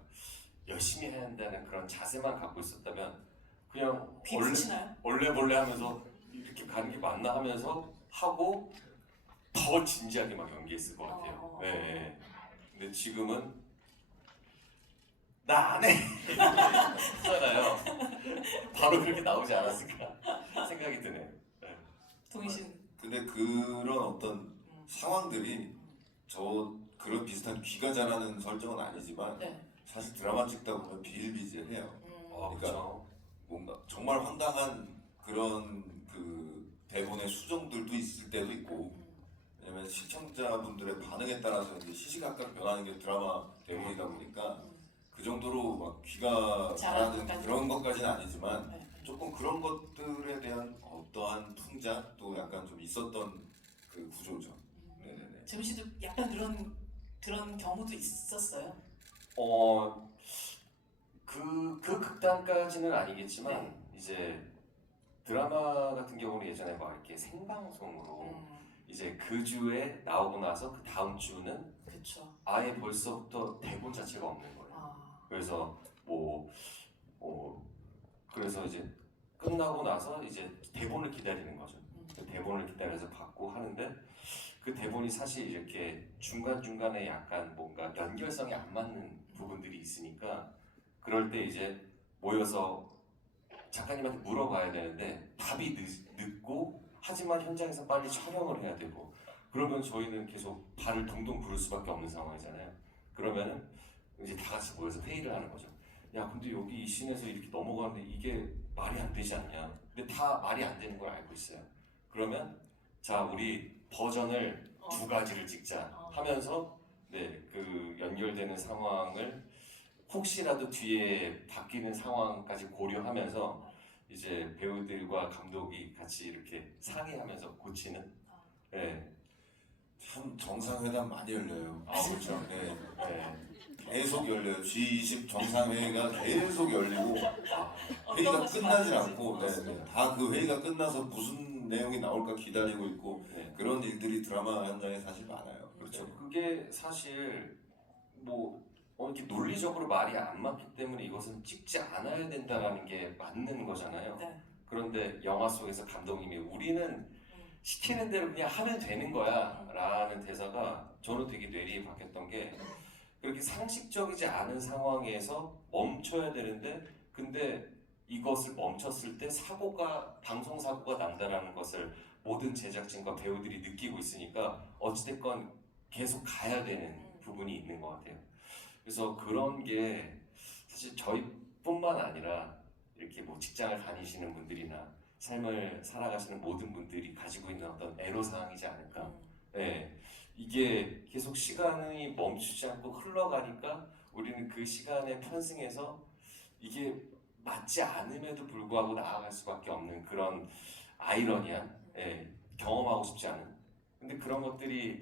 열심히 해야 한다는 그런 자세만 갖고 있었다면 그냥 귀 붙이나요? 원래 하면서 이렇게 가는 게 맞나 하면서 하고 더 진지하게 막 연기했을 것 같아요. 네. 근데 지금은 나 안 해! 하잖아요. 바로 그렇게 나오지 않았을까 생각이 드네요. 동희 씨는? 근데 그런 어떤 상황들이 그런 비슷한 귀가 자라는 설정은 아니지만 네. 사실 드라마 찍다 보면 비일비재해요. 그러니까 그렇죠. 뭔가 정말 황당한 그런 그 대본의 수정들도 있을 때도 있고 왜냐면 시청자분들의 반응에 따라서 이제 시시각각 변하는 게 드라마 대본이다 보니까 그 정도로 막 귀가 자라는 그런 것까지는 아니지만 네. 조금 그런 것들에 대한 어떠한 풍자도 약간 좀 있었던 그 구조죠. 네네네. 재민 씨도 약간 그런 경우도 있었어요? 그 극단까지는 아니겠지만 이제 드라마 같은 경우는 예전에 막 이렇게 생방송으로 이제 그 주에 나오고 나서 그 다음 주는 그렇죠. 아예 벌써부터 대본 자체가 없는 거예요. 그래서 그래서 이제 끝나고 나서 이제 대본을 기다리는 거죠. 그 대본을 기다려서 받고 하는데 그 대본이 사실 이렇게 중간중간에 약간 뭔가 연결성이 안 맞는 부분들이 있으니까 그럴 때 이제 모여서 작가님한테 물어봐야 되는데 답이 늦고 하지만 현장에서 빨리 촬영을 해야 되고 그러면 저희는 계속 발을 동동 구를 수밖에 없는 상황이잖아요. 그러면은 이제 다 같이 모여서 회의를 하는 거죠. 야 근데 여기 이 씬에서 이렇게 넘어가는데 이게 말이 안 되지 않냐. 근데 다 말이 안 되는 걸 알고 있어요. 그러면 자 우리 버전을 두 가지를 찍자 하면서 그 연결되는 상황을 혹시라도 뒤에 바뀌는 상황까지 고려하면서 이제 배우들과 감독이 같이 이렇게 상의하면서 고치는. 참 정상회담 많이 열려요. 그렇죠. 계속 열려요. G20 정상회의가 계속 열리고 회의가 끝나질 않고 다 그 회의가 끝나서 무슨 내용이 나올까 기다리고 있고 그런 일들이 드라마 현장에 사실 많아요. 그렇죠. 그게 사실 뭐 이렇게 논리적으로 말이 안 맞기 때문에 이것은 찍지 않아야 된다라는 게 맞는 거잖아요. 네. 그런데 영화 속에서 감독님이 우리는 시키는 대로 그냥 하면 되는 거야 라는 대사가 저는 되게 뇌리에 박혔던 게 그렇게 상식적이지 않은 상황에서 멈춰야 되는데 근데 이것을 멈췄을 때 방송 사고가 난다라는 것을 모든 제작진과 배우들이 느끼고 있으니까 어찌됐건 계속 가야 되는 부분이 있는 것 같아요. 그래서 그런 게 사실 저희뿐만 아니라 이렇게 뭐 직장을 다니시는 분들이나 삶을 살아가시는 모든 분들이 가지고 있는 어떤 애로사항이지 않을까. 이게 계속 시간이 멈추지 않고 흘러가니까 우리는 그 시간에 편승해서 이게 맞지 않음에도 불구하고 나아갈 수밖에 없는 그런 아이러니한, 예, 경험하고 싶지 않은. 근데 그런 것들이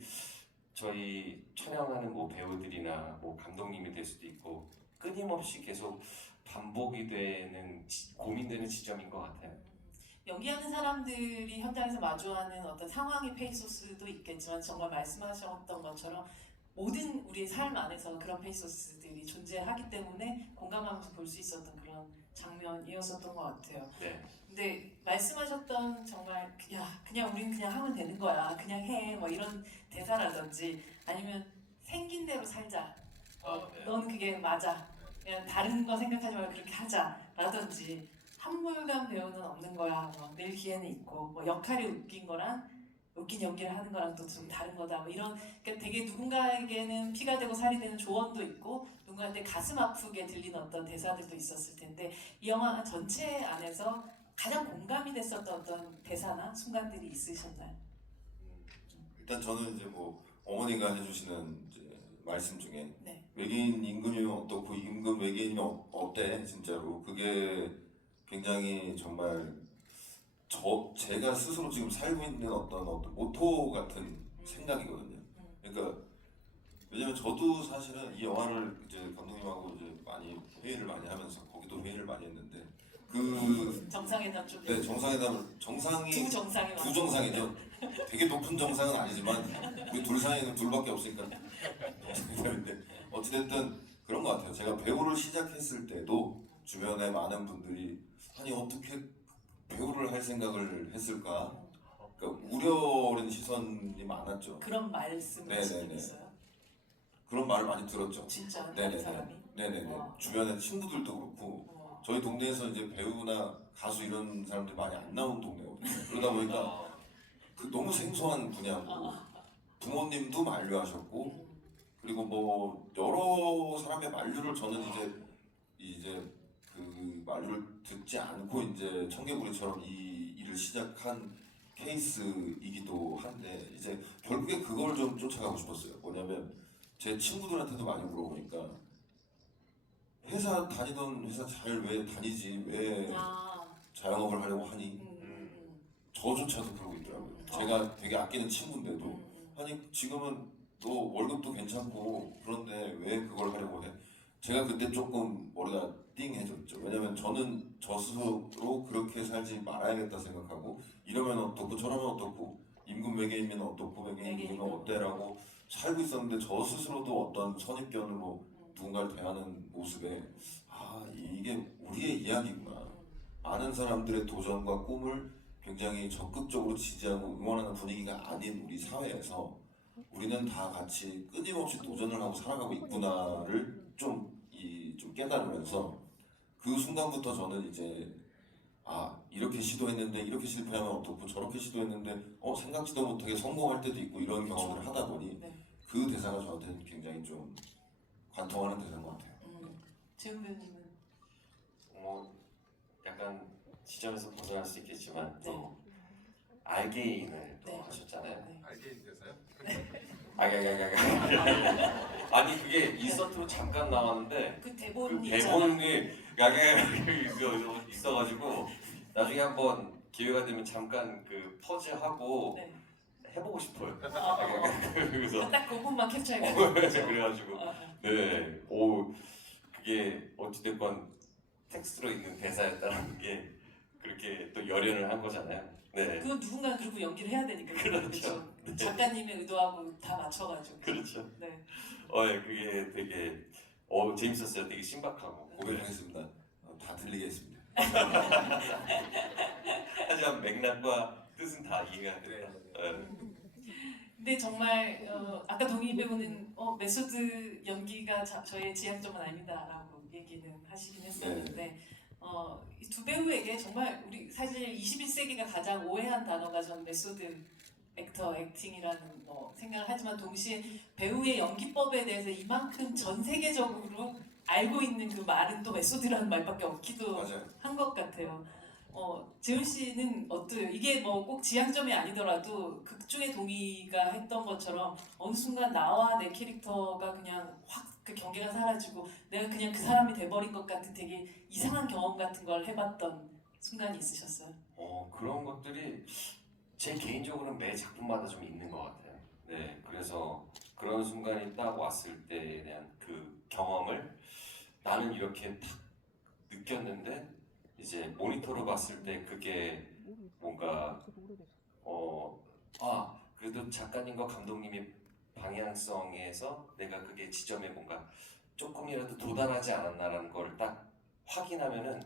저희 촬영하는 뭐 배우들이나 뭐 감독님이 될 수도 있고 끊임없이 계속 반복이 되는 고민되는 지점인 것 같아요. 연기하는 사람들이 현장에서 마주하는 어떤 상황의 페이소스도 있겠지만 정말 말씀하셨던 것처럼 모든 우리의 삶 안에서 그런 페이소스들이 존재하기 때문에 공감하면서 볼 수 있었던 그런 장면이었었던 것 같아요. 네. 근데 말씀하셨던 정말 그냥 우린 그냥 하면 되는 거야, 그냥 해, 뭐 이런 대사라든지 아니면 생긴 대로 살자, 네. 넌 그게 맞아, 그냥 다른 거 생각하지 말고 그렇게 하자라든지 한물간 배우는 없는 거야, 뭐 늘 기회는 있고, 뭐 역할이 웃긴 거랑 웃긴 연기를 하는 거랑 또 좀 다른 거다, 뭐 이런, 그러니까 되게 누군가에게는 피가 되고 살이 되는 조언도 있고 누군가한테 가슴 아프게 들리는 어떤 대사들도 있었을 텐데 이 영화 전체 안에서 가장 공감이 됐었던 어떤 대사나 순간들이 있으셨나요? 일단 저는 이제 뭐 어머니가 해주시는 이제 말씀 중에 네. 외계인 임금이면 어떻고 임금 외계인이면 어때 진짜로 그게 굉장히 정말 제가 스스로 지금 살고 있는 어떤 모토 같은 생각이거든요. 그러니까 왜냐면 저도 사실은 이 영화를 이제 감독님하고 이제 많이 회의를 많이 하면서 거기도 회의를 많이 했는데 그 정상회담 좀. 네, 정상이 두 정상이 두 정상이죠. 되게 높은 정상은 아니지만 우리 둘 사이에는 둘밖에 없으니까 정상인데 어찌됐든 그런 것 같아요. 제가 배우를 시작했을 때도 주변에 많은 분들이 아니 어떻게 배우를 할 생각을 했을까? 그러니까 우려 어린 시선이 많았죠. 그런 말씀을 네네네. 하신 적 있어요? 그런 말을 많이 들었죠. 진짜 다른 네네네. 사람이? 네네네. 와. 주변에 친구들도 그렇고 와. 저희 동네에서 이제 배우나 가수 이런 사람들이 많이 안 나온 동네거든요. 그러다 보니까 그 너무 생소한 분야고 부모님도 만류하셨고 그리고 뭐 여러 사람의 만류를 저는 이제 그 만류를 듣지 않고 이제 청개구리처럼 이 일을 시작한 케이스이기도 한데 이제 결국에 그걸 좀 쫓아가고 싶었어요. 뭐냐면 제 친구들한테도 많이 물어보니까 회사 다니던 회사 잘 왜 다니지 왜 아. 자영업을 하려고 하니 저조차도 그러고 있더라고요. 제가 되게 아끼는 친구인데도 아니 지금은 또 월급도 괜찮고 그런데 왜 그걸 하려고 해? 제가 그때 조금 머리가 띵해졌죠. 왜냐면 저는 저 스스로 그렇게 살지 말아야겠다 생각하고 이러면 어떻고 저러면 어떻고 임금 외계인이면 어떻고 외계인이면 어때라고 살고 있었는데 저 스스로도 어떤 선입견으로 누군가를 대하는 모습에 아 이게 우리의 이야기구나. 많은 사람들의 도전과 꿈을 굉장히 적극적으로 지지하고 응원하는 분위기가 아닌 우리 사회에서 우리는 다 같이 끊임없이 도전을 하고 살아가고 있구나를 좀 깨달으면서 그 순간부터 저는 이제 아 이렇게 시도했는데 이렇게 실패하면 어떻고 저렇게 시도했는데 생각지도 못하게 성공할 때도 있고 이런 경험을 하다 보니 네. 그 대사가 저한테는 굉장히 좀 관통하는 대사인 것 같아요. 재훈 배우님은? 약간 지점에서 벗어날 수 있겠지만 네. 또 알게인을 또 네. 하셨잖아요. 네. 알게 되세요? 아니 그게 인서트로 잠깐 나왔는데 그 그 대본이 대본이 있어가지고 나중에 한번 기회가 되면 잠깐 그 퍼즈하고 네. 해보고 싶어요. 있잖아요. 그래서 딱 그 부분만 캡처해가지고. 그래가지고 네, 그게 어찌됐건 텍스트로 있는 대사였다는 게 그렇게 또 열연을 한 거잖아요. 네, 그건 누군가 그리고 연기를 해야 되니까. 그렇죠. 네. 작가님의 의도하고 다 맞춰가지고. 그렇죠. 네. 그게 되게 재밌었어요. 되게 신박하고. 고백하겠습니다. 다 들리겠습니다. 하지만 맥락과 뜻은 다 이해가 된다. 네. 근데 정말 아까 동희 배우는 메소드 연기가 저의 지향점은 아니다라고 얘기는 하시긴 했었는데 이 두 배우에게 정말 우리 사실 21세기가 가장 오해한 단어가 전 메소드 액팅이라는 생각을 하지만 동시에 배우의 연기법에 대해서 이만큼 전 세계적으로 알고 있는 그 말은 또 메소드라는 말밖에 없기도 맞아요. 한 것 같아요. 재훈 씨는 어때요? 이게 뭐 꼭 지향점이 아니더라도 극 중에 동희가 했던 것처럼 어느 순간 나와 내 캐릭터가 그냥 확 그 경계가 사라지고 내가 그냥 그 사람이 돼버린 것 같은 되게 이상한 경험 같은 걸 해봤던 순간이 있으셨어요? 그런 것들이 제 개인적으로는 매 작품마다 좀 있는 것 같아요. 네, 그래서 그런 순간이 딱 왔을 때에 대한 그 경험을 나는 이렇게 딱 느꼈는데 이제 모니터로 봤을 때 그게 뭔가 그래도 작가님과 감독님이 방향성에서 내가 그게 지점에 뭔가 조금이라도 도달하지 않았나라는 걸 딱 확인하면은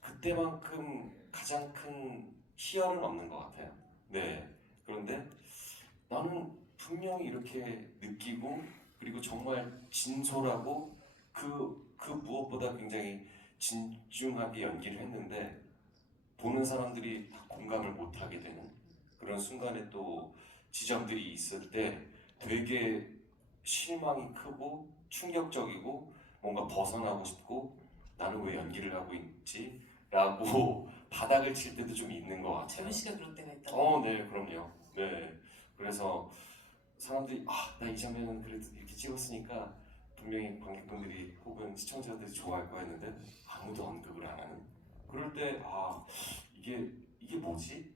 그때만큼 가장 큰 희열은 없는 것 같아요. 네. 그런데 나는 분명히 이렇게 느끼고 그리고 정말 진솔하고 그 무엇보다 굉장히 진중하게 연기를 했는데 보는 사람들이 다 공감을 못하게 되는 그런 순간에 또 지점들이 있을 때 되게 실망이 크고 충격적이고 뭔가 벗어나고 싶고 나는 왜 연기를 하고 있지? 라고 바닥을 칠 때도 좀 있는 것 같아요. 재훈 씨가 그럴 때가 있다고? 네, 그럼요. 네. 그래서 사람들이 나 이 장면은 그래도 이렇게 찍었으니까 분명히 관객분들이 혹은 시청자들이 좋아할 거야 했는데 아무도 언급을 안 하는. 그럴 때 이게 뭐지?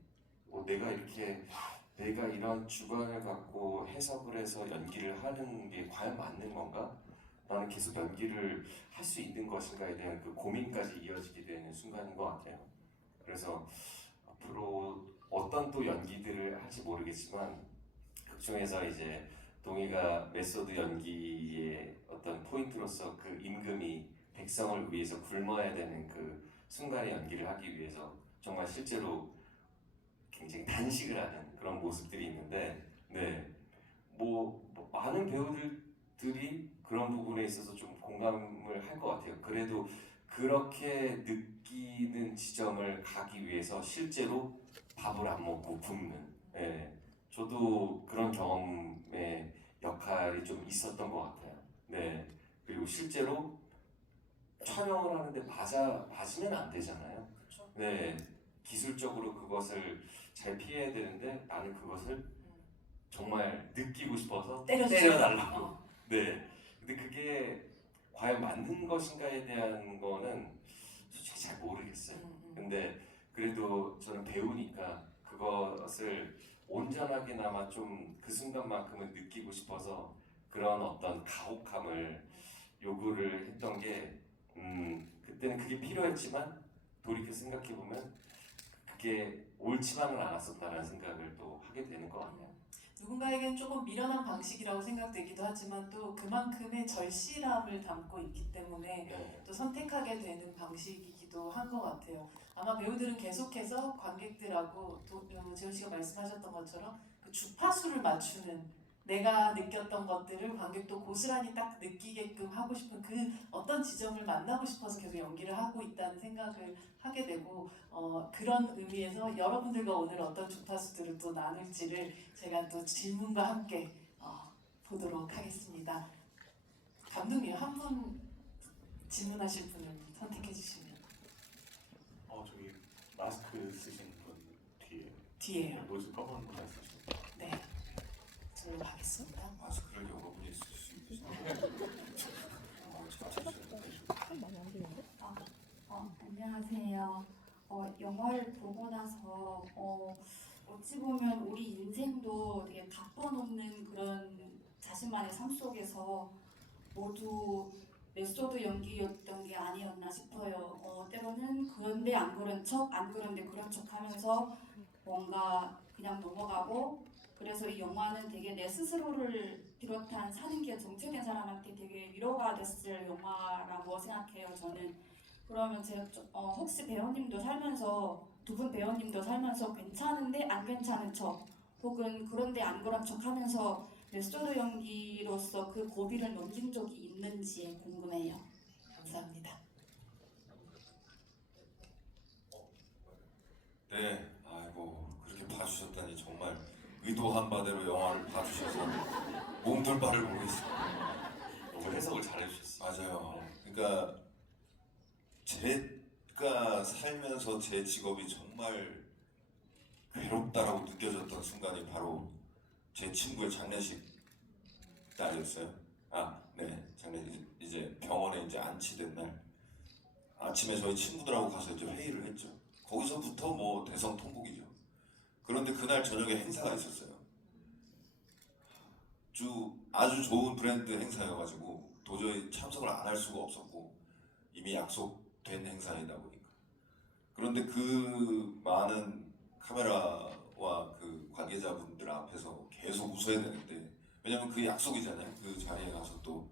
내가 이런 주관을 갖고 해석을 해서 연기를 하는 게 과연 맞는 건가? 나는 계속 연기를 할 수 있는 것인가에 대한 그 고민까지 이어지게 되는 순간인 것 같아요. 그래서 앞으로 어떤 또 연기들을 할지 모르겠지만 극중에서 이제 동희가 메소드 연기의 어떤 포인트로서 그 임금이 백성을 위해서 굶어야 되는 그 순간의 연기를 하기 위해서 정말 실제로 굉장히 단식을 하는 그런 모습들이 있는데 많은 배우들이 그런 부분에 있어서 좀 공감을 할 것 같아요. 그래도 그렇게 느끼는 지점을 가기 위해서 실제로 밥을 안 먹고 굶는 저도 그런 경험의 역할이 좀 있었던 것 같아요. 네. 그리고 실제로 촬영을 하는데 맞으면 안 되잖아요. 그렇죠. 네. 기술적으로 그것을 잘 피해야 되는데 나는 그것을 정말 느끼고 싶어서 때려달라고. 네. 근데 그게 과연 맞는 것인가에 대한 거는 솔직히 잘 모르겠어요. 근데 그래도 저는 배우니까 그것을 온전하게나마 좀 그 순간만큼은 느끼고 싶어서 그런 어떤 가혹함을 요구를 했던 게 그때는 그게 필요했지만 돌이켜 생각해 보면 그게 옳지만은 않았었다는 생각을 또 하게 되는 것 같아요. 누군가에겐 조금 미련한 방식이라고 생각되기도 하지만 또 그만큼의 절실함을 담고 있기 때문에 네. 또 선택하게 되는 방식이기도 한 것 같아요. 아마 배우들은 계속해서 관객들하고 재훈 씨가 말씀하셨던 것처럼 그 주파수를 맞추는 내가 느꼈던 것들을 관객도 고스란히 딱 느끼게끔 하고 싶은 그 어떤 지점을 만나고 싶어서 계속 연기를 하고 있다는 생각을 하게 되고 그런 의미에서 여러분들과 오늘 어떤 주파수들을 또 나눌지를 제가 또 질문과 함께 보도록 하겠습니다. 감독님 한 분 질문하실 분을 선택해 주시면 저기 마스크 쓰신 분 뒤에요. 로즈 검은 모자 쓰신 분. 네, 저로 가겠습니다. 마스크를 여러분이 쓸 수 있으세요? 안녕하세요. 영화를 보고 나서 어찌 보면 우리 인생도 되게 바꿔놓는 그런 자신만의 삶 속에서 모두 메소드 연기였던 게 아니었나 싶어요. 때로는 그런데 안 그런 척, 안 그런데 그런 척 하면서 뭔가 그냥 넘어가고 그래서 이 영화는 되게 내 스스로를 비롯한 사는 게 정체된 사람한테 되게 위로가 됐을 영화라고 생각해요, 저는. 그러면 제가 혹시 배우님도 살면서 두 분 배우님도 살면서 괜찮은데 안 괜찮은 척 혹은 그런데 안 그런 척 하면서 메소드 연기로서 그 고비를 넘긴 적이 있는지 궁금해요. 감사합니다. 네, 아이고 그렇게 봐주셨다니 정말 의도한 바대로 영화를 봐주셔서 몸둘 바를 모르겠습니다. 너무 해석을 잘해주셨어요. 맞아요. 그러니까 제 그러니까 살면서 제 직업이 정말 괴롭다라고 느껴졌던 순간이 바로 제 친구의 장례식 날이었어요. 네, 장례식 이제 병원에 이제 안치된 날 아침에 저희 친구들하고 가서 이제 회의를 했죠. 거기서부터 뭐 대성통곡이죠. 그런데 그날 저녁에 행사가 있었어요. 아주 좋은 브랜드 행사여가지고 도저히 참석을 안 할 수가 없었고 이미 약속된 행사이다 보니까. 그런데 그 많은 카메라와 그 관계자분들 앞에서 계속 웃어야 되는데, 왜냐면 그 약속이잖아요. 그 자리에 가서 또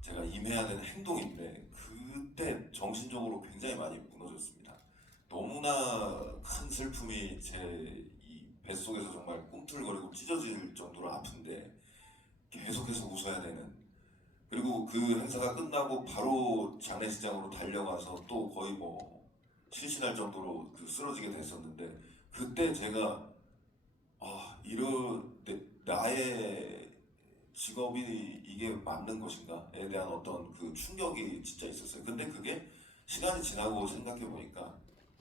제가 임해야 되는 행동인데 그때 정신적으로 굉장히 많이 무너졌습니다. 너무나 큰 슬픔이 제 이 뱃속에서 정말 꿈틀거리고 찢어질 정도로 아픈데 계속해서 웃어야 되는, 그리고 그 행사가 끝나고 바로 장례식장으로 달려가서 또 거의 뭐 실신할 정도로 그 쓰러지게 됐었는데, 그때 제가 나의 직업이 이게 맞는 것인가에 대한 어떤 그 충격이 진짜 있었어요. 근데 그게 시간이 지나고 생각해 보니까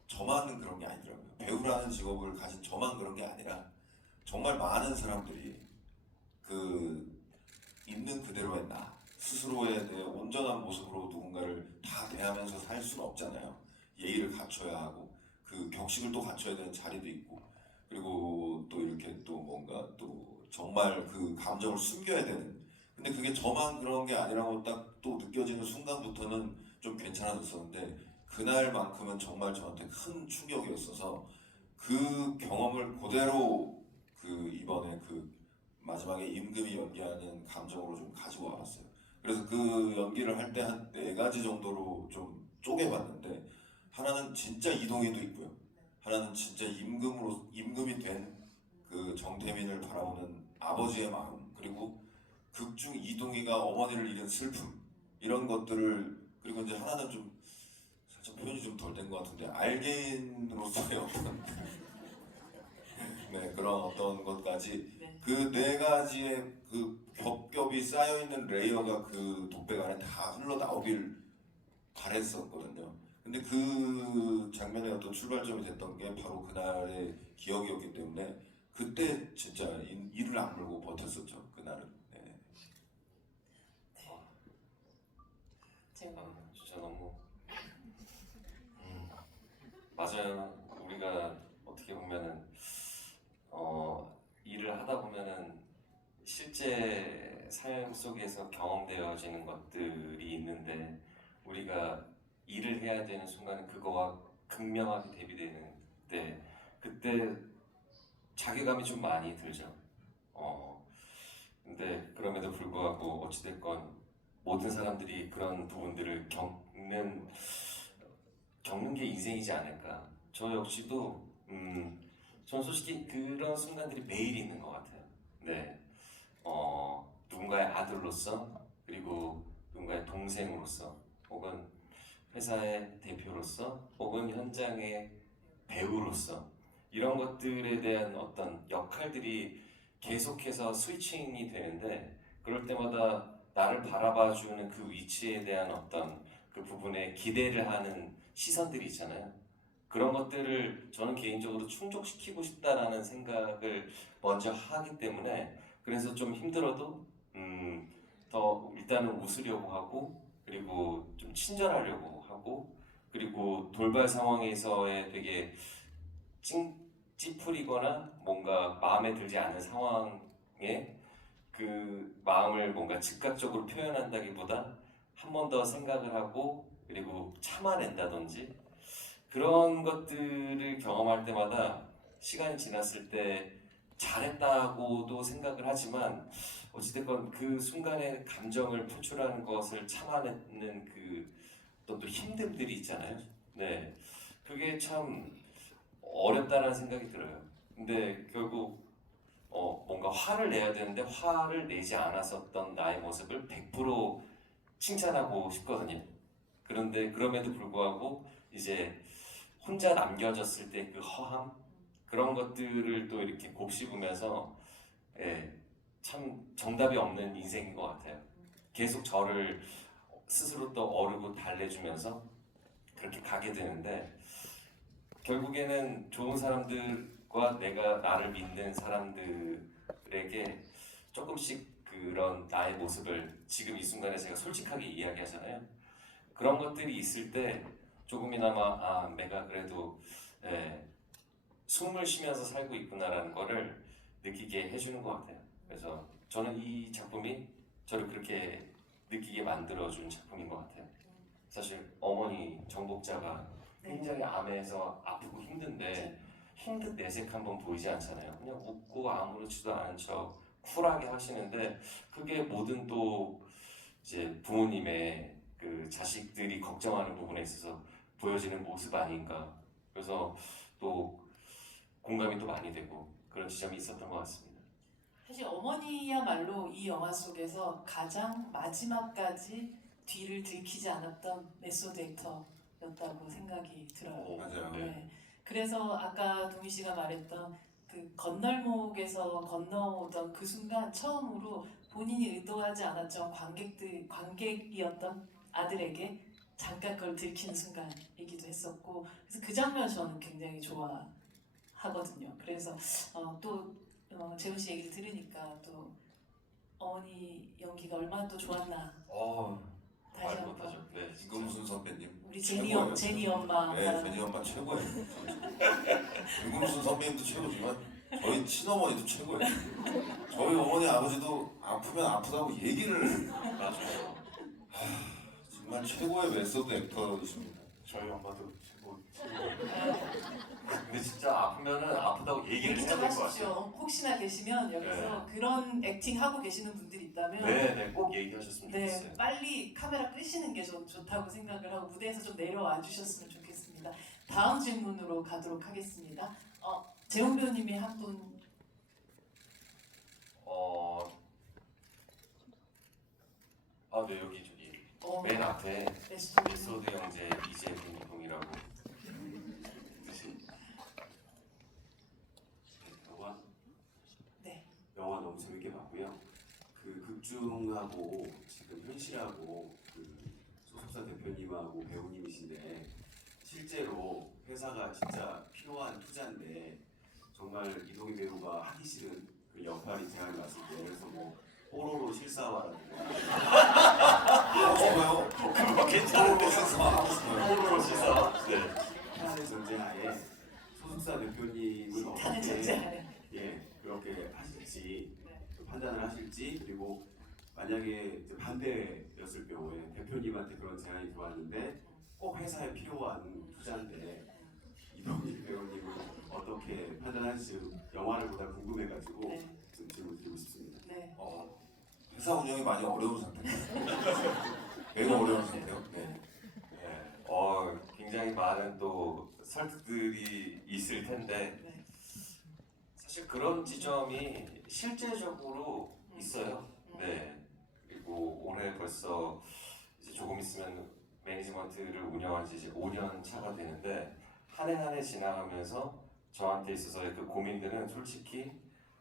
저만 그런 게 아니더라고요. 배우라는 직업을 가진 저만 그런 게 아니라 정말 많은 사람들이 그 있는 그대로의 나 스스로에 대해 온전한 모습으로 누군가를 다 대하면서 살 수는 없잖아요. 예의를 갖춰야 하고 그 격식을 또 갖춰야 되는 자리도 있고, 그리고 또 이렇게 또 뭔가 또 정말 그 감정을 숨겨야 되는, 근데 그게 저만 그런 게 아니라고 딱 또 느껴지는 순간부터는 좀 괜찮아졌었는데, 그날만큼은 정말 저한테 큰 충격이었어서 그 경험을 그대로 그 이번에 그 마지막에 임금이 연기하는 감정으로 좀 가지고 와봤어요. 그래서 그 연기를 할 때 한 4가지 정도로 좀 쪼개봤는데, 하나는 진짜 이동희도 있고요. 하나는 진짜 임금이 된 그 정태민을 바라보는 아버지의 마음, 그리고 극중 이동희가 어머니를 잃은 슬픔, 이런 것들을, 그리고 이제 하나는 좀 살짝 표현이 좀 덜 된 것 같은데 알게인으로서의 어떤 네, 그런 어떤 것까지, 네. 그 4가지의 그 겹겹이 쌓여있는 레이어가 그 독백 안에 다 흘러나오길 바랬었거든요. 근데 그 장면의 어떤 출발점이 됐던 게 바로 그날의 기억이었기 때문에 그때 진짜 이를 악물고 버텼었죠. 그날은. 네. 제가 진짜 너무 맞아요. 우리가 어떻게 보면은 일을 하다 보면은 실제 삶 속에서 경험되어지는 것들이 있는데, 우리가 일을 해야 되는 순간은 그거와 극명하게 대비되는 때, 그때 자괴감이 좀 많이 들죠. 근데 그럼에도 불구하고 어찌됐건 모든 사람들이 그런 부분들을 겪는 게 인생이지 않을까. 저 역시도 전 솔직히 그런 순간들이 매일 있는 것 같아요. 네, 누군가의 아들로서, 그리고 누군가의 동생으로서, 혹은 회사의 대표로서, 혹은 현장의 배우로서, 이런 것들에 대한 어떤 역할들이 계속해서 스위칭이 되는데, 그럴 때마다 나를 바라봐주는 그 위치에 대한 어떤 그 부분에 기대를 하는 시선들이 있잖아요. 그런 것들을 저는 개인적으로 충족시키고 싶다라는 생각을 먼저 하기 때문에, 그래서 좀 힘들어도 더 일단은 웃으려고 하고, 그리고 좀 친절하려고 하고, 그리고 돌발 상황에서의 되게 찌푸리거나 뭔가 마음에 들지 않은 상황에 그 마음을 뭔가 즉각적으로 표현한다기보다 한 번 더 생각을 하고, 그리고 참아낸다든지, 그런 것들을 경험할 때마다 시간이 지났을 때 잘했다고도 생각을 하지만, 어찌됐건 그 순간의 감정을 표출하는 것을 참아내는 그 어떤 또 힘듦들이 있잖아요. 네, 그게 참 어렵다라는 생각이 들어요. 근데 결국 뭔가 화를 내야 되는데 화를 내지 않았었던 나의 모습을 100% 칭찬하고 싶거든요. 그런데 그럼에도 불구하고 이제 혼자 남겨졌을 때 그 허함, 그런 것들을 또 이렇게 곱씹으면서, 예, 참 정답이 없는 인생인 것 같아요. 계속 저를 스스로 또 어르고 달래주면서 그렇게 가게 되는데 결국에는 좋은 사람들과 내가 나를 믿는 사람들에게 조금씩 그런 나의 모습을 지금 이 순간에 제가 솔직하게 이야기하잖아요. 그런 것들이 있을 때 조금이나마 아 내가 그래도 숨을 쉬면서 살고 있구나라는 거를 느끼게 해주는 것 같아요. 그래서 저는 이 작품이 저를 그렇게 느끼게 만들어준 작품인 것 같아요. 사실 어머니 정복자가 굉장히 암에서 아프고 힘든데 힘든 내색 한번 보이지 않잖아요. 그냥 웃고 아무렇지도 않은 척 쿨하게 하시는데 그게 모든 또 이제 부모님의 그 자식들이 걱정하는 부분에 있어서 보여지는 모습 아닌가. 그래서 또 공감이 또 많이 되고 그런 지점이 있었던 것 같습니다. 사실 어머니야말로 이 영화 속에서 가장 마지막까지 뒤를 들키지 않았던 메소드 액터였다고 생각이 들어요. 맞아요. 네. 그래서 아까 동희 씨가 말했던 그 건널목에서 건너오던 그 순간 처음으로 본인이 의도하지 않았던 관객이었던 아들에게 잠깐 그걸 들키는 순간이기도 했었고 그래서 그 장면 저는 굉장히 좋아하거든요. 그래서 재훈 씨 얘기를 들으니까 또 어머니 연기가 얼마나 또 좋았나 다시 말 한번 못하죠. 네, 진짜. 이금순 선배님 우리 최고예요, 제니 진짜. 엄마 네, 제니 엄마 최고예요. 이금순 선배님도 최고지만 저희 친어머니도 최고예요. 저희 어머니 아버지도 아프면 아프다고 얘기를 맞아요. 정말 최고의 메소드 액터이십니다. 저희 엄마도 최고. 근데 진짜 아프면은 아프다고 얘기를 얘기 해야 좀 될 것 하십시오. 같아요. 혹시나 계시면 여기서 그런 액팅 하고 계시는 분들이 있다면 네, 꼭 얘기하셨으면 네, 좋겠어요. 빨리 카메라 끄시는 게 좀 좋다고 생각을 하고 무대에서 좀 내려와 주셨으면 좋겠습니다. 다음 질문으로 가도록 하겠습니다. 재훈 배우님이 한 분 네 여기 저기 어, 맨 앞에 메소드 메소드 형제 이재훈 동이라고 뜻이. 영화 너무 재밌게 봤고요. 그 극중하고 지금 현실하고 그 소속사 대표님하고 배우님이신데 실제로 회사가 진짜 필요한 투자인데 정말 이동희 배우가 하기 싫은 그 역할이 제안이 왔을 때 그래서 뭐 뽀로로 실사화라든가 좋아요. 그거 괜찮은데 하고 싶어요. 뽀로로 시사. 네. 탄의 전제하에 소속사 대표님을 타는 어떻게 전제하에 그렇게 하실지 판단을 하실지 그리고 만약에 이제 반대였을 경우에 대표님한테 그런 제안이 들어왔는데 꼭 회사에 필요한 투자인데 이동희 배우님은 어떻게 판단할지 영화를 보다 궁금해가지고 네. 좀 질문 드리고 싶습니다. 네. 회사 운영이 많이 어려운 상태입니다. 매우 어려운 상태요. 네. 굉장히 많은 또 설득들이 있을 텐데 네. 사실 그런 지점이 실제적으로 있어요. 네. 그리고 올해 벌써 이제 조금 있으면 매니지먼트를 운영한 지 이제 5년 차가 되는데 한 해 한 해 지나가면서 저한테 있어서의 그 고민들은 솔직히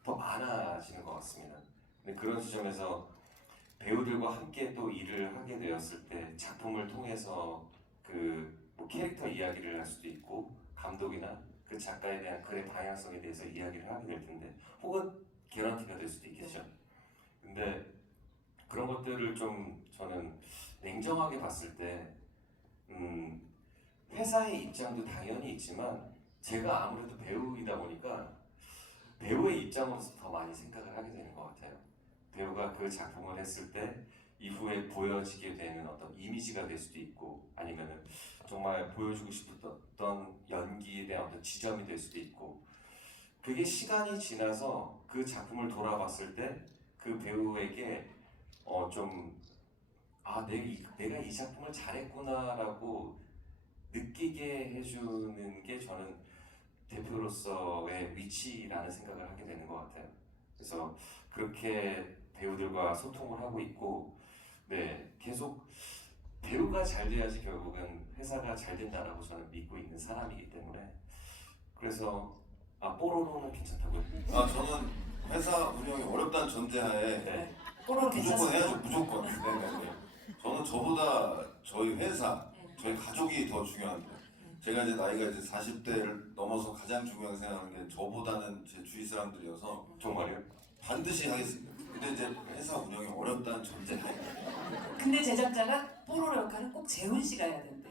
더 많아지는 것 같습니다. 근데 그런 지점에서 배우들과 함께 또 일을 하게 되었을 때 작품을 통해서 뭐 캐릭터 이야기를 할 수도 있고 감독이나 그 작가에 대한 글의 방향성에 대해서 이야기를 하게 될 텐데 혹은 개런티가 될 수도 있겠죠. 근데 그런 것들을 좀 저는 냉정하게 봤을 때 회사의 입장도 당연히 있지만 제가 아무래도 배우이다 보니까 배우의 입장으로서 더 많이 생각을 하게 되는 것 같아요. 배우가 그 작품을 했을 때 이후에 보여지게 되는 어떤 이미지가 될 수도 있고 아니면은 정말 보여주고 싶었던 연기에 대한 어떤 지점이 될 수도 있고 그게 시간이 지나서 그 작품을 돌아봤을 때 그 배우에게 내가 이 작품을 잘했구나라고 느끼게 해주는 게 저는 대표로서의 위치라는 생각을 하게 되는 것 같아요. 그래서 그렇게 배우들과 소통을 하고 있고, 계속 배우가 잘 돼야지 결국은 회사가 잘 된다라고 저는 믿고 있는 사람이기 때문에 그래서 뽀로로는 괜찮다고요. 저는 회사 운영이 어렵다는 전제하에 뽀로로 무조건 괜찮습니다. 해야죠. 무조건. 네네네. 저는 저보다 저희 회사 저희 가족이 더 중요한데 제가 이제 나이가 이제 40대를 넘어서 가장 중요하게 생각하는 게 저보다는 제 주위 사람들이어서 정말요? 반드시 하겠습니다. 근데 이제 회사 운영이 어렵다는 전제하에 근데 제작자가 뽀로로 역할은 꼭 재훈 씨가 해야 된대.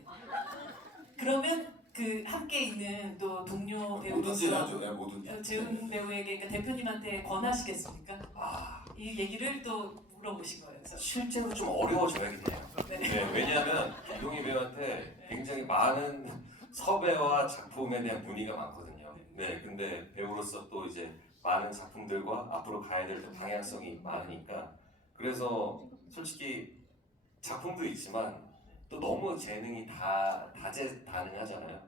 그러면 그 함께 있는 또 동료 뭐든지 배우로서 하죠. 네, 뭐든지. 재훈 배우에게 그러니까 대표님한테 권하시겠습니까? 아 이 얘기를 또 물어보신 거예요. 그래서 실제로 좀 어려워져야겠네요. 네. 네, 왜냐하면 이동희 배우한테 굉장히 많은 섭외와 작품에 대한 문의가 많거든요. 네, 근데 배우로서 또 이제 많은 작품들과 앞으로 가야 될 또 방향성이 많으니까 그래서 솔직히 작품도 있지만 또 너무 재능이 다재다능하잖아요.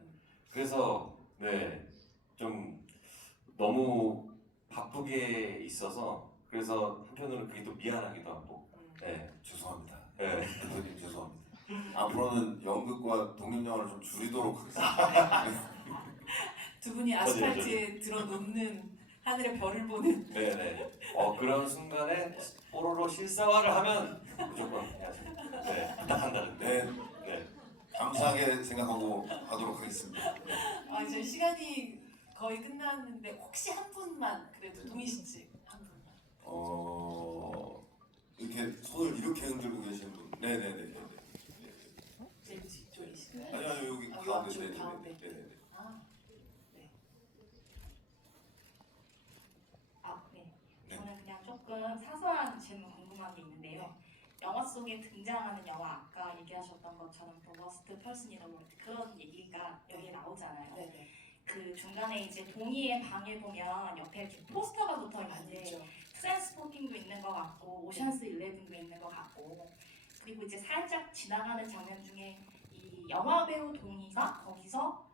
그래서 네, 좀 너무 바쁘게 있어서 그래서 한편으로는 그게 또 미안하기도 하고 네, 죄송합니다. 네. 대표님 죄송합니다. 앞으로는 연극과 독립영화를 좀 줄이도록 하겠습니다. 두 분이 아스팔트에 들어놓는 하늘의 별을 보는 네네. 그런 순간에 뽀로로 실사화를 하면 무조건 해야죠. 네, 부탁한다는. 네, 네. 감사하게 생각하고 하도록 하겠습니다. 네. 저희 시간이 거의 끝났는데 혹시 한 분만 그래도 동희신 씨한 분만. 이렇게 손을 이렇게 흔들고 계시는 분. 네네네. 제일 뒤쪽이신가요? 아니 여기 아, 가운데. 앞쪽 네네네. 가운데. 네네네. 네. 네. 저는 그냥 조금 사소한 질문 궁금한 게 있는데요. 영화 속에 등장하는 영화 아까 얘기하셨던 것처럼 The Worst Person in the World 그런 얘기가 여기에 나오잖아요. 네네. 그 중간에 이제 동의의 방에 보면 옆에 이렇게 포스터가 붙어 있는데 아니죠. 트랜스포팅도 있는 것 같고 오션스 11도 있는 것 같고 그리고 이제 살짝 지나가는 장면 중에 이 영화 배우 동의가 거기서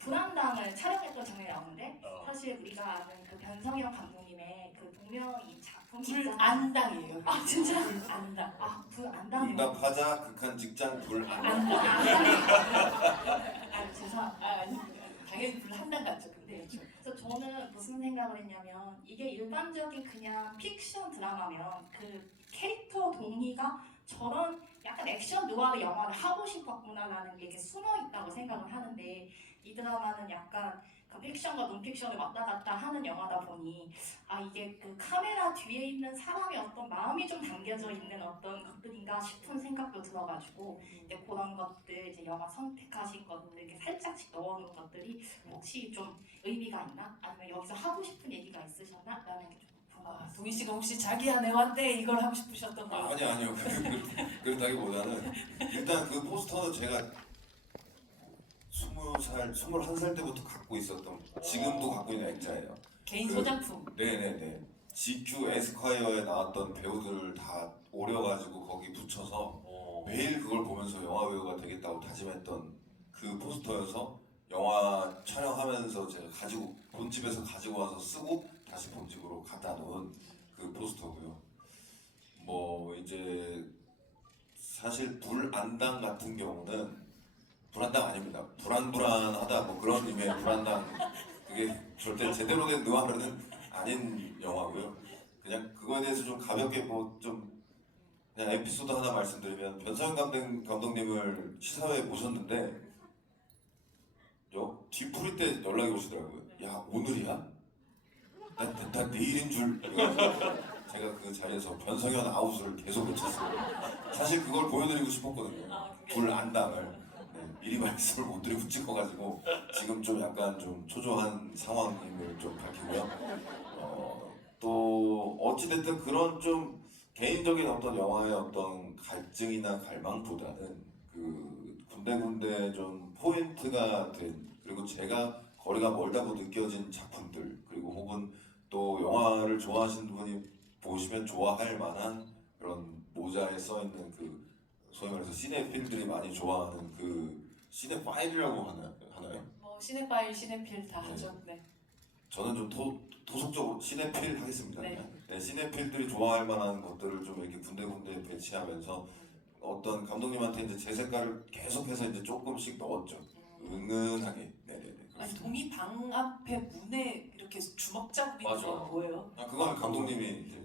불안당을 촬영했던 장면이 나오는데 사실 우리가 아는 그 변성현 감독님의 그 동명이 작품 불안당이에요. 아 진짜? 불안당. 불안당이요? 응답하자 극한 직장 불안. 죄송합니다. 아니 당연히 불한당 같죠. 근데 그래서 저는 무슨 생각을 했냐면 이게 일반적인 그냥 픽션 드라마면 그 캐릭터 동의가 저런 약간 액션 누아르 영화를 하고 싶었구나라는 게 이렇게 숨어 있다고 생각을 하는데 이 드라마는 약간 그 픽션과 논픽션을 왔다 갔다 하는 영화다 보니 이게 그 카메라 뒤에 있는 사람의 어떤 마음이 좀 담겨져 있는 어떤 것들인가 싶은 생각도 들어가지고 이제 그런 것들 이제 영화 선택하신 것들 이렇게 살짝씩 넣어놓은 것들이 혹시 좀 의미가 있나? 아니면 여기서 하고 싶은 얘기가 있으셨나? 라는 게 좀 궁금합니다. 동희 씨가 혹시 자기야 내 왔대 이걸 하고 싶으셨던 거? 아니요. 그렇다기보다는 일단 그 포스터는 제가 20살, 21살 때부터 갖고 있었던 지금도 갖고 있는 액자예요. 개인 그- 소장품. 네네네. GQ 에스콰이어에 나왔던 배우들을 다 오려가지고 거기 붙여서 매일 그걸 보면서 영화 배우가 되겠다고 다짐했던 그 포스터여서 영화 촬영하면서 제가 본집에서 가지고 와서 쓰고 다시 본집으로 갖다 놓은 그 포스터고요. 뭐 이제 사실 불안당 같은 경우는 불안당 아닙니다. 불안불안하다 뭐 그런 의미의 불안당 그게 절대 제대로 된 느와르는 아닌 영화고요. 그냥 그거에 대해서 좀 가볍게 뭐 좀 그냥 에피소드 하나 말씀드리면 변상현 감독님을 시사회에 모셨는데 뒤풀이 때 연락이 오시더라고요. 야 오늘이야? 나 내일인 줄. 그래가지고 제가 그 자리에서 변성현 아웃을 계속 외쳤어요. 사실 그걸 보여드리고 싶었거든요. 불안당을. 미리 말씀을 못 드리고 찍어가지고 지금 좀 약간 좀 초조한 상황임을 좀 밝히고요. 또 어찌됐든 그런 좀 개인적인 어떤 영화의 어떤 갈증이나 갈망보다는 그 군데군데 좀 포인트가 된 그리고 제가 거리가 멀다고 느껴진 작품들 그리고 혹은 또 영화를 좋아하시는 분이 보시면 좋아할 만한 그런 모자에 써있는 그 소위 말해서 시네필들이 많이 좋아하는 그 시네파일이라고 하나요? 뭐 시네파일, 시네필 다 네. 하죠. 네. 저는 좀 토속적으로 시네필 하겠습니다. 네. 네, 시네필들이 좋아할 만한 것들을 좀 이렇게 군데군데 배치하면서 어떤 감독님한테 이제 제 색깔을 계속해서 이제 조금씩 넣었죠. 은은하게. 네네네. 아니 동희 방 앞에 문에 이렇게 주먹 자국 있는 맞아. 건 뭐예요? 그건 감독님이 이제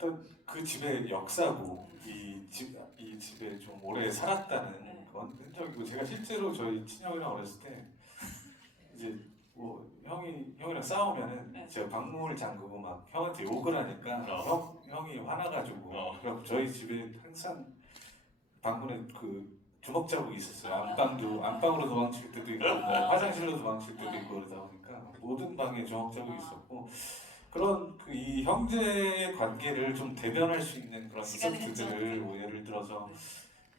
일단 그 집의 역사고 이 집에 좀 오래 살았다는 네. 그런 흔적이고 제가 실제로 저희 친형이랑 어렸을 때 이제 뭐 형이랑 싸우면은 네. 제가 방문을 잠그고 막 형한테 욕을 하니까 형이 화나가지고 그래서 저희 집에 항상 방문에 그 주먹 자국이 있었어요. 안방으로 도망칠 때도 있고 뭐 화장실로 도망칠 때도 있고 그러다 보니까 모든 방에 주먹 자국이 있었고 그런 그 이 형제의 관계를 좀 대변할 수 있는 그런 시간이 인서트들을 뭐 예를 들어서 네.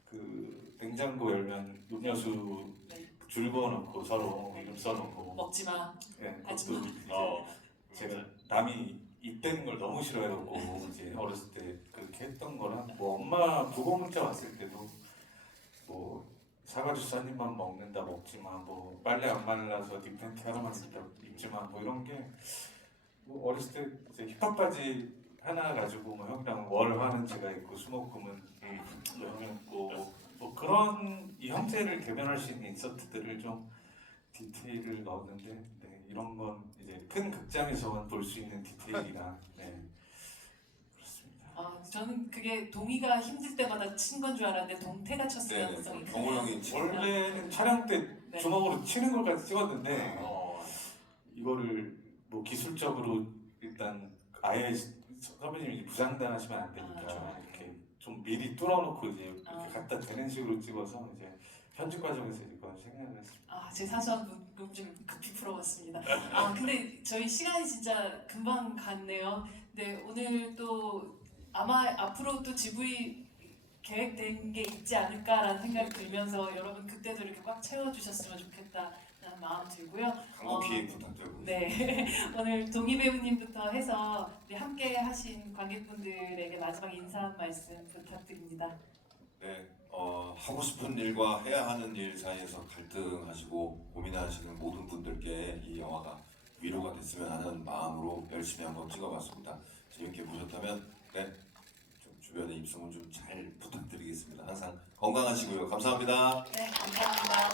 그 냉장고 열면 음료수 네. 줄 그어놓고 서로 이름 써놓고 먹지 마. 예, 하지 그것도 마. 이제 제가 남이 입대는 걸 너무 싫어해갖고 이제 어렸을 때 그렇게 했던 거랑 뭐 엄마 부고 문자 왔을 때도 뭐 사과 주스 한 입만 먹는다 먹지 마, 뭐 빨래 안 말라서 네 팬티 하나만 입지 마, 뭐 이런 게 뭐 어렸을 때 이제 힙합 바지 하나 가지고 뭐 형이랑 월화는 제가 입고 수목금은 형이 입고 뭐 그런 이 형태를 대변할 수 있는 인서트들을 좀 디테일을 넣었는데 네, 이런 건 이제 큰 극장에서만 볼 수 있는 디테일이라 네 그렇습니다. 아, 저는 그게 동의가 힘들 때마다 친 건 줄 알았는데 동태가 쳤을 네네. 가능성이 경호 형이 지금 원래는 촬영 때 네. 주먹으로 치는 걸까지 찍었는데 어, 이거를 뭐 기술적으로 일단 아예 선배님이 부장당하시면 안 되니까 아, 이렇게 좀 미리 뚫어놓고 이제 이렇게 아. 갖다 대는 식으로 찍어서 이제 편집 과정에서 이건 생각을 했습니다. 아, 제 사소한 궁금 급히 풀어봤습니다. 아, 근데 저희 시간이 진짜 금방 갔네요. 근데 오늘 또 아마 앞으로 또 GV 계획된 게 있지 않을까라는 생각이 들면서 여러분 그때도 이렇게 꽉 채워주셨으면 좋겠다라는 마음 들고요. 광고기 부탁드리고 네, 오늘 동희 배우님부터 해서 우리 함께 하신 관객분들에게 마지막 인사 한 말씀 부탁드립니다. 네, 하고 싶은 일과 해야 하는 일 사이에서 갈등하시고 고민하시는 모든 분들께 이 영화가 위로가 됐으면 하는 마음으로 열심히 한번 찍어봤습니다. 재밌게 보셨다면 좀 주변에 입소문 좀 잘 부탁드리겠습니다. 항상 건강하시고요. 감사합니다. 네, 감사합니다.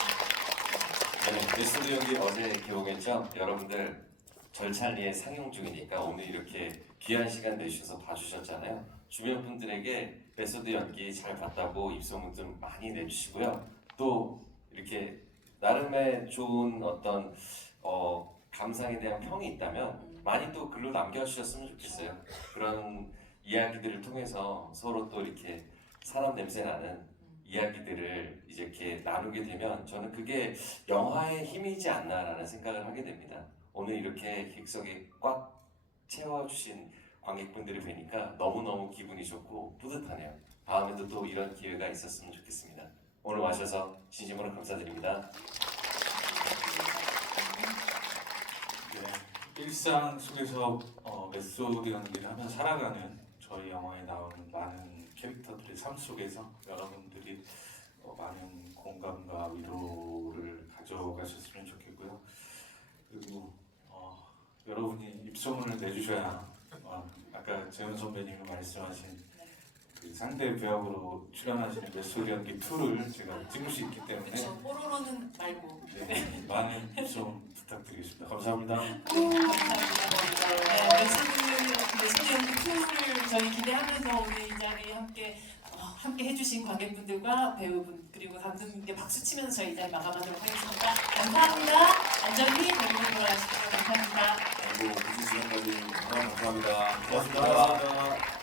네, 메소드 연기 어제 개봉했죠? 여러분들 절찬리에 상영 중이니까 오늘 이렇게 귀한 시간 내주셔서 봐주셨잖아요. 주변 분들에게 메소드 연기 잘 봤다고 입소문 좀 많이 내주시고요. 또 이렇게 나름의 좋은 어떤 감상에 대한 평이 있다면 많이 또 글로 남겨주셨으면 좋겠어요. 그런 이야기들을 통해서 서로 또 이렇게 사람 냄새 나는 이야기들을 이제 이렇게 나누게 되면 저는 그게 영화의 힘이지 않나라는 생각을 하게 됩니다. 오늘 이렇게 객석에 꽉 채워주신 관객분들을 뵈니까 너무너무 기분이 좋고 뿌듯하네요. 다음에도 또 이런 기회가 있었으면 좋겠습니다. 오늘 와주셔서 진심으로 감사드립니다. 네, 일상 속에서 메소드 연기를 하며 살아가는 저희 영화에 나오는 많은 캐릭터들의 삶 속에서 여러분들이 많은 공감과 위로를 가져가셨으면 좋겠고요. 그리고 여러분이 입소문을 내주셔야 아까 재현 선배님이 말씀하신 그 상대 배역으로 출연하시는 메소드 연기 2를 제가 찍을 수 있기 때문에 그렇죠. 뽀로로는 말고. 네, 많은 입소문 부탁드리겠습니다. 감사합니다. 감사합니다. 네, 메소드 연기 2를 저희 기대하면서 오늘 이 자리에 함께 해주신 관객분들과 배우분 그리고 감독님께 박수 치면서 저희 이 자리 마감하도록 하겠습니다. 감사합니다. 안전히 대구로 돌아가십시오. 감사합니다. 그리고 2시간까지 감사합니다. 고맙습니다.